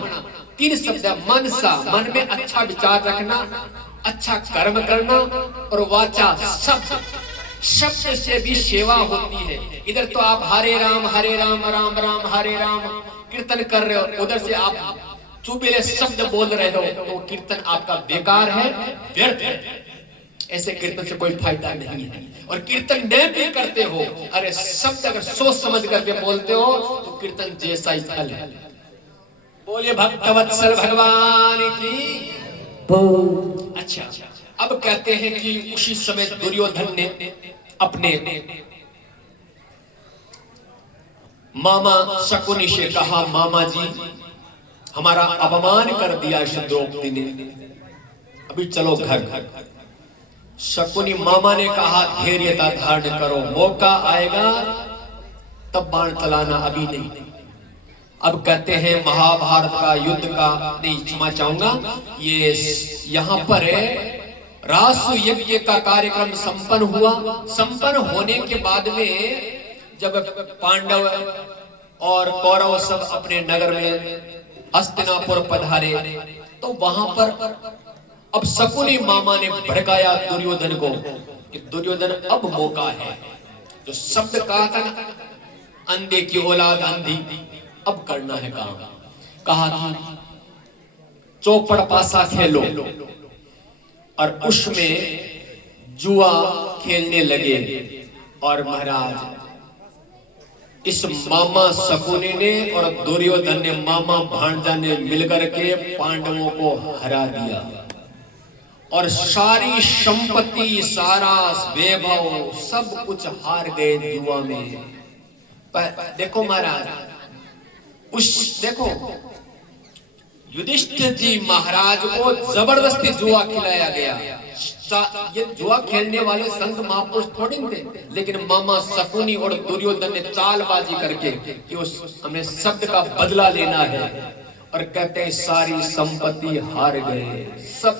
तीन शब्द है। मनसा मन में अच्छा विचार रखना, अच्छा कर्म करना, और वाचा शब्द से भी सेवा होती है। इधर तो आप हरे राम राम राम हरे राम कीर्तन कर रहे हो, उधर से आप चुबेले शब्द बोल रहे हो, तो कीर्तन आपका बेकार है, व्यर्थ है। ऐसे कीर्तन से कोई फायदा नहीं है। और कीर्तन में भी करते हो, अरे शब्द अगर सोच समझ करके बोलते हो तो कीर्तन जैसा ही फल है। बोलिए भक्तवत्सल भगवान की। अच्छा, अब कहते हैं कि उसी समय दुर्योधन ने अपने मामा शकुनी से कहा, मामा जी हमारा अपमान कर दिया द्रौपदी ने, अभी चलो घर। शकुनी मामा ने कहा धैर्यता धारण करो, मौका आएगा तब बाण चलाना, अभी नहीं। अब कहते हैं महाभारत का युद्ध का नहीं क्षमा चाहूंगा, ये यहाँ पर रासु यज्ञ का कार्यक्रम संपन्न हुआ। संपन्न होने के बाद में जब पांडव और कौरव सब अपने नगर में हस्तिनापुर पधारे तो वहां पर अब शकुनी मामा ने भड़काया दुर्योधन को कि दुर्योधन अब मौका है। जो शब्द कहा था ना, अंधे की औलाद अंधी, अब करना है काम। कहा कि चौपड़ पासा खेलो, और उसमें जुआ खेलने लगे। और महाराज इस मामा शकुनी ने और दुर्योधन ने, मामा भांजा ने मिलकर के पांडवों को हरा दिया और सारी संपत्ति, सारा वैभव, सब कुछ हार गए जुआ में। पर देखो महाराज, देखो युधिष्ठिर जी महाराज को जबरदस्ती जुआ खिलाया गया। ये जुआ खेलने वाले संत महापुरुष थोड़े थे, लेकिन मामा शकुनी और दुर्योधन ने चालबाजी करके कि हमें शब्द का बदला लेना है, और कहते हैं सारी संपत्ति हार गए, सब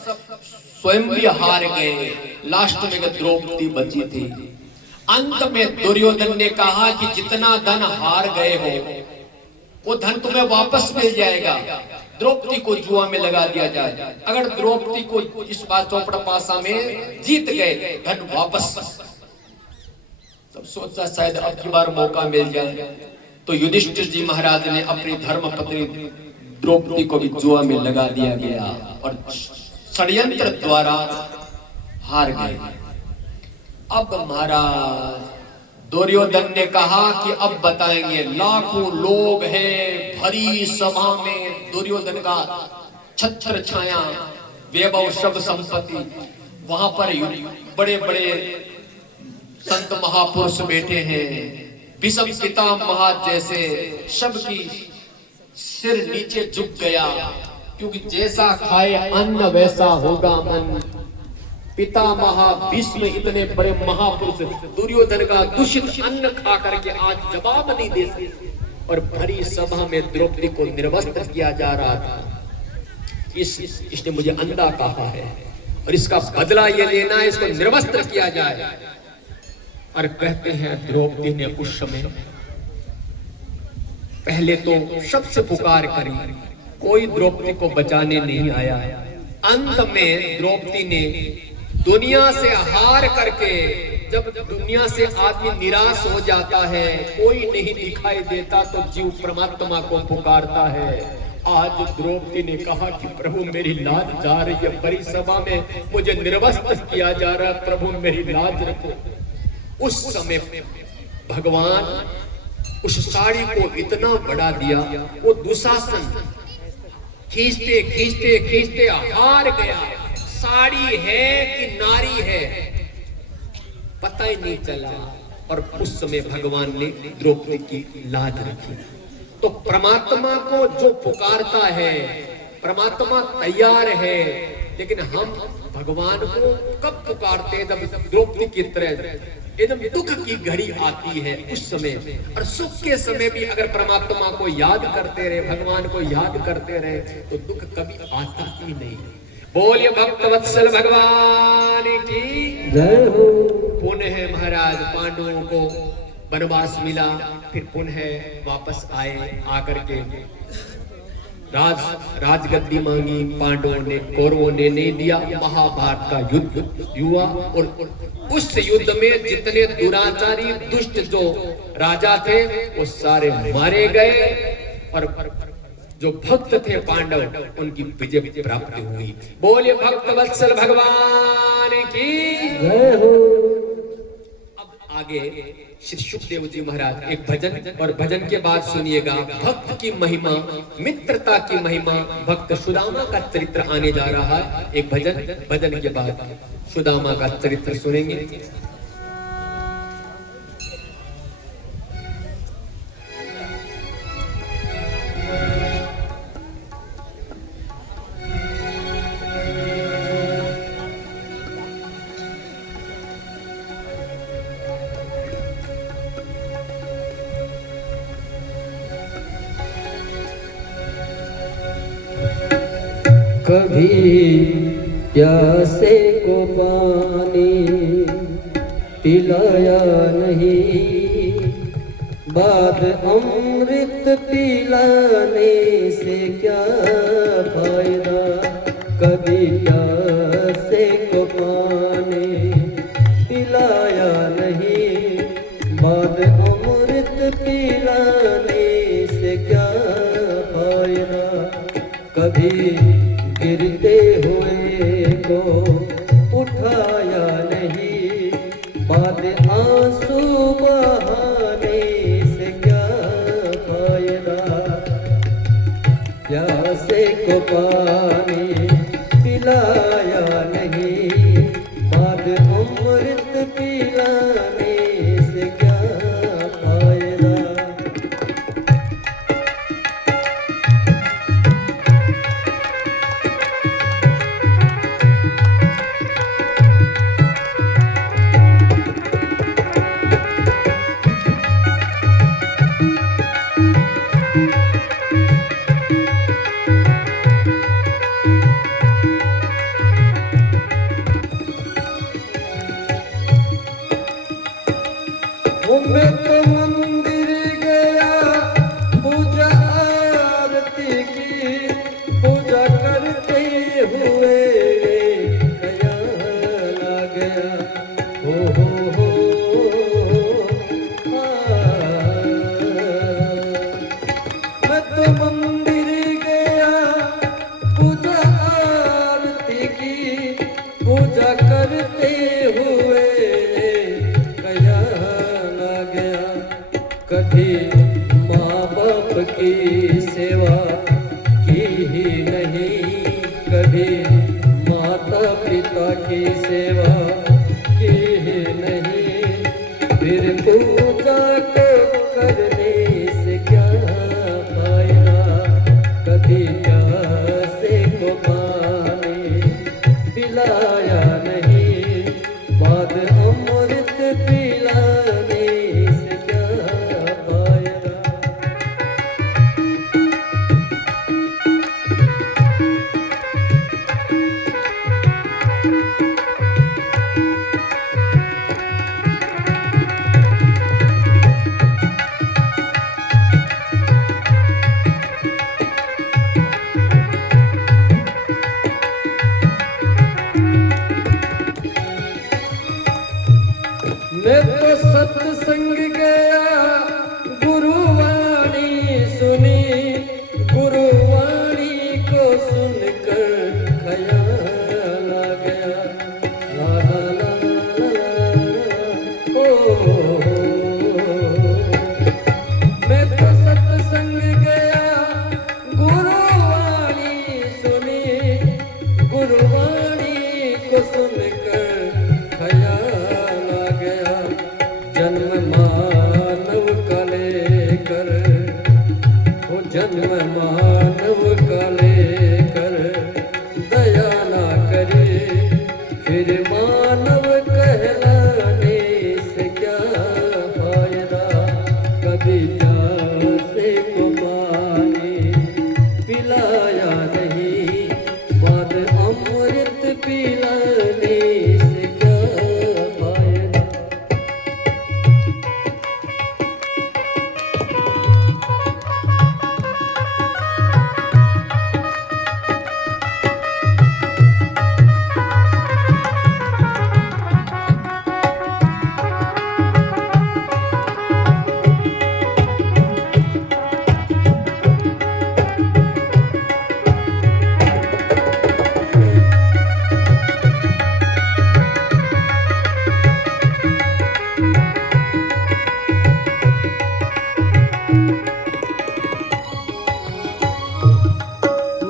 स्वयं भी हार गए। लास्ट में द्रौपदी बची थी। अंत में दुर्योधन ने कहा कि जितना धन हार गए हो वो धन तुम्हें वापस मिल जाएगा, द्रौपदी को जुआ में लगा दिया जाए। अगर द्रौपदी को इस बार चौपड़ पासा में जीत गए, धन वापस। सब सोचा शायद अब की बार मौका मिल जाए, तो युधिष्ठिर जी महाराज ने अपनी धर्मपत्नी द्रौपदी को भी जुआ में लगा दिया गया और षड्यंत्र द्वारा हार गए। अब महाराज दुर्योधन ने कहा कि अब बताएंगे। लाखों लोग हैं भरी सभा में, दुर्योधन का छत्र छाया, वैभव, सब संपत्ति। वहां पर बड़े बड़े संत महापुरुष बैठे हैं, भीष्म पितामह जैसे। सबकी सिर नीचे झुक गया, क्योंकि जैसा खाए अन्न वैसा होगा मन। पितामह भीष्म इतने बड़े महापुरुष दुर्योधन का दूषित अन्न खा करके आज जवाब नहीं दे सकते, और भरी सभा में द्रौपदी को निर्वस्त्र किया जा रहा था। इसने मुझे अंधा कहा है और इसका बदला ये लेना है, इसको निर्वस्त्र किया जाए। और कहते हैं द्रौपदी ने उस समय पहले तो सबसे पुकार करी, कोई द्रौपदी को बचाने नहीं आया। अंत में द्रौपदी ने दुनिया से हार करके, जब दुनिया से आदमी निराश हो जाता है, कोई नहीं दिखाई देता, तो जीव परमात्मा को पुकारता है। आज द्रौपदी ने कहा कि प्रभु मेरी लाज जा रही है, बड़ी सभा में मुझे निर्वस्त्र किया जा रहा है, प्रभु मेरी लाज रखो। उस समय भगवान उस साड़ी को इतना बढ़ा दिया, वो दुशासन खींचते खींचते खींचते हार गया। साड़ी है कि नारी है पता ही नहीं चला, और उस समय भगवान ने द्रौपदी की लाज रखी। तो परमात्मा को जो पुकारता है, परमात्मा तैयार है, लेकिन हम भगवान को कब पुकारते हैं? जब द्रौपदी की तरह एकदम दुख की घड़ी आती है उस समय। और सुख के समय भी अगर परमात्मा को याद करते रहे, भगवान को याद करते रहे, तो दुख कभी आता ही नहीं। बोलिए भक्त वत्सल भगवान की जय हो। पुनः महाराज पांडवों को वनवास मिला, फिर पुनः वापस आए। आकर के राजगद्दी मांगी, पांडवों ने, कौरवों ने नहीं दिया। महाभारत का युद्ध हुआ, और उस युद्ध में जितने दुराचारी दुष्ट जो राजा थे वो सारे मारे गए, और जो भक्त थे पांडव, उनकी विजय प्राप्त हुई। बोलिए भक्त वत्सल भगवान की जय हो। अब आगे श्री सुखदेव जी महाराज एक भजन, और भजन के बाद सुनिएगा भक्त की महिमा, मित्रता की महिमा, भक्त सुदामा का चरित्र आने जा रहा है। एक भजन, भजन के बाद सुदामा का चरित्र सुनेंगे। कभी प्यासे को पानी पिलाया नहीं, बाद अमृत पिलाने से क्या फायदा। कभी प्यासे को पानी पिलाया नहीं, बाद अमृत पिलाने से क्या फायदा। कभी गिरते हुए को उठाया नहीं, बाद आंसू बहाने से क्या प्यासे को पानी पिलाया नहीं, बाद अमृत पिलाने से क्या फायदा। मैं तो मंदिर गया पूजा आरती की, पूजा करते हुए ख्याल आ गया, हो मैं तो मंदिर गया पूजा आरती की, पूजा करते हुए कभी माँ बाप की सेवा की ही नहीं, कभी माता पिता की सेवा की ही नहीं, फिर पूजा को करने से क्या फायदा। कभी प्यासे को पानी पिलाया नहीं, बाद अमृत पिलाने से क्या फायदा। मैं तो सत्संग गया गुरुवाणी सुनी, गुरुवाणी को सुनकर ख्याल आ गया, ला ला ला ला ओ। मैं तो सत्संग गया गुरुवाणी सुनी, गुरुवाणी को सुनकर ख्याल आ गया, जन्म मानव का लेकर, वो जन्म मानव का लेकर दया ना करे, फिर मानव कहलाने से क्या फायदा। कभी प्यासे को पानी पिलाया नहीं, बाद अमृत पिलाने से क्या फायदा।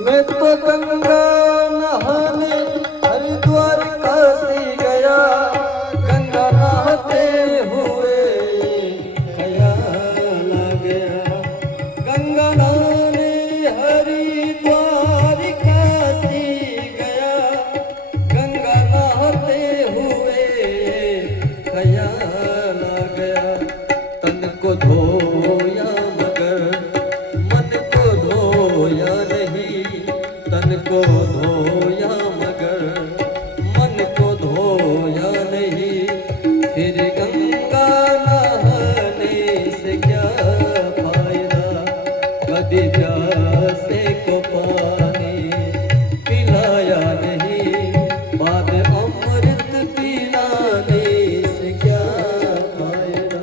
मैं तो गंगा नहाने हरिद्वार काशी गया, गंगा नहाते हुए ख्याल आ गया, गंगा नहाने हरिद्वार काशी गया, गंगा नहाते हुए ख्याल आ गया। तन को धोया मगर मन को धोया नहीं, तन को धोया मगर मन को धोया नहीं, फिर गंगा नहाने से क्या फायदा। कभी प्यासे को पानी पिलाया नहीं, बाद अमृत पिलाने से क्या फायदा।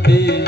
कभी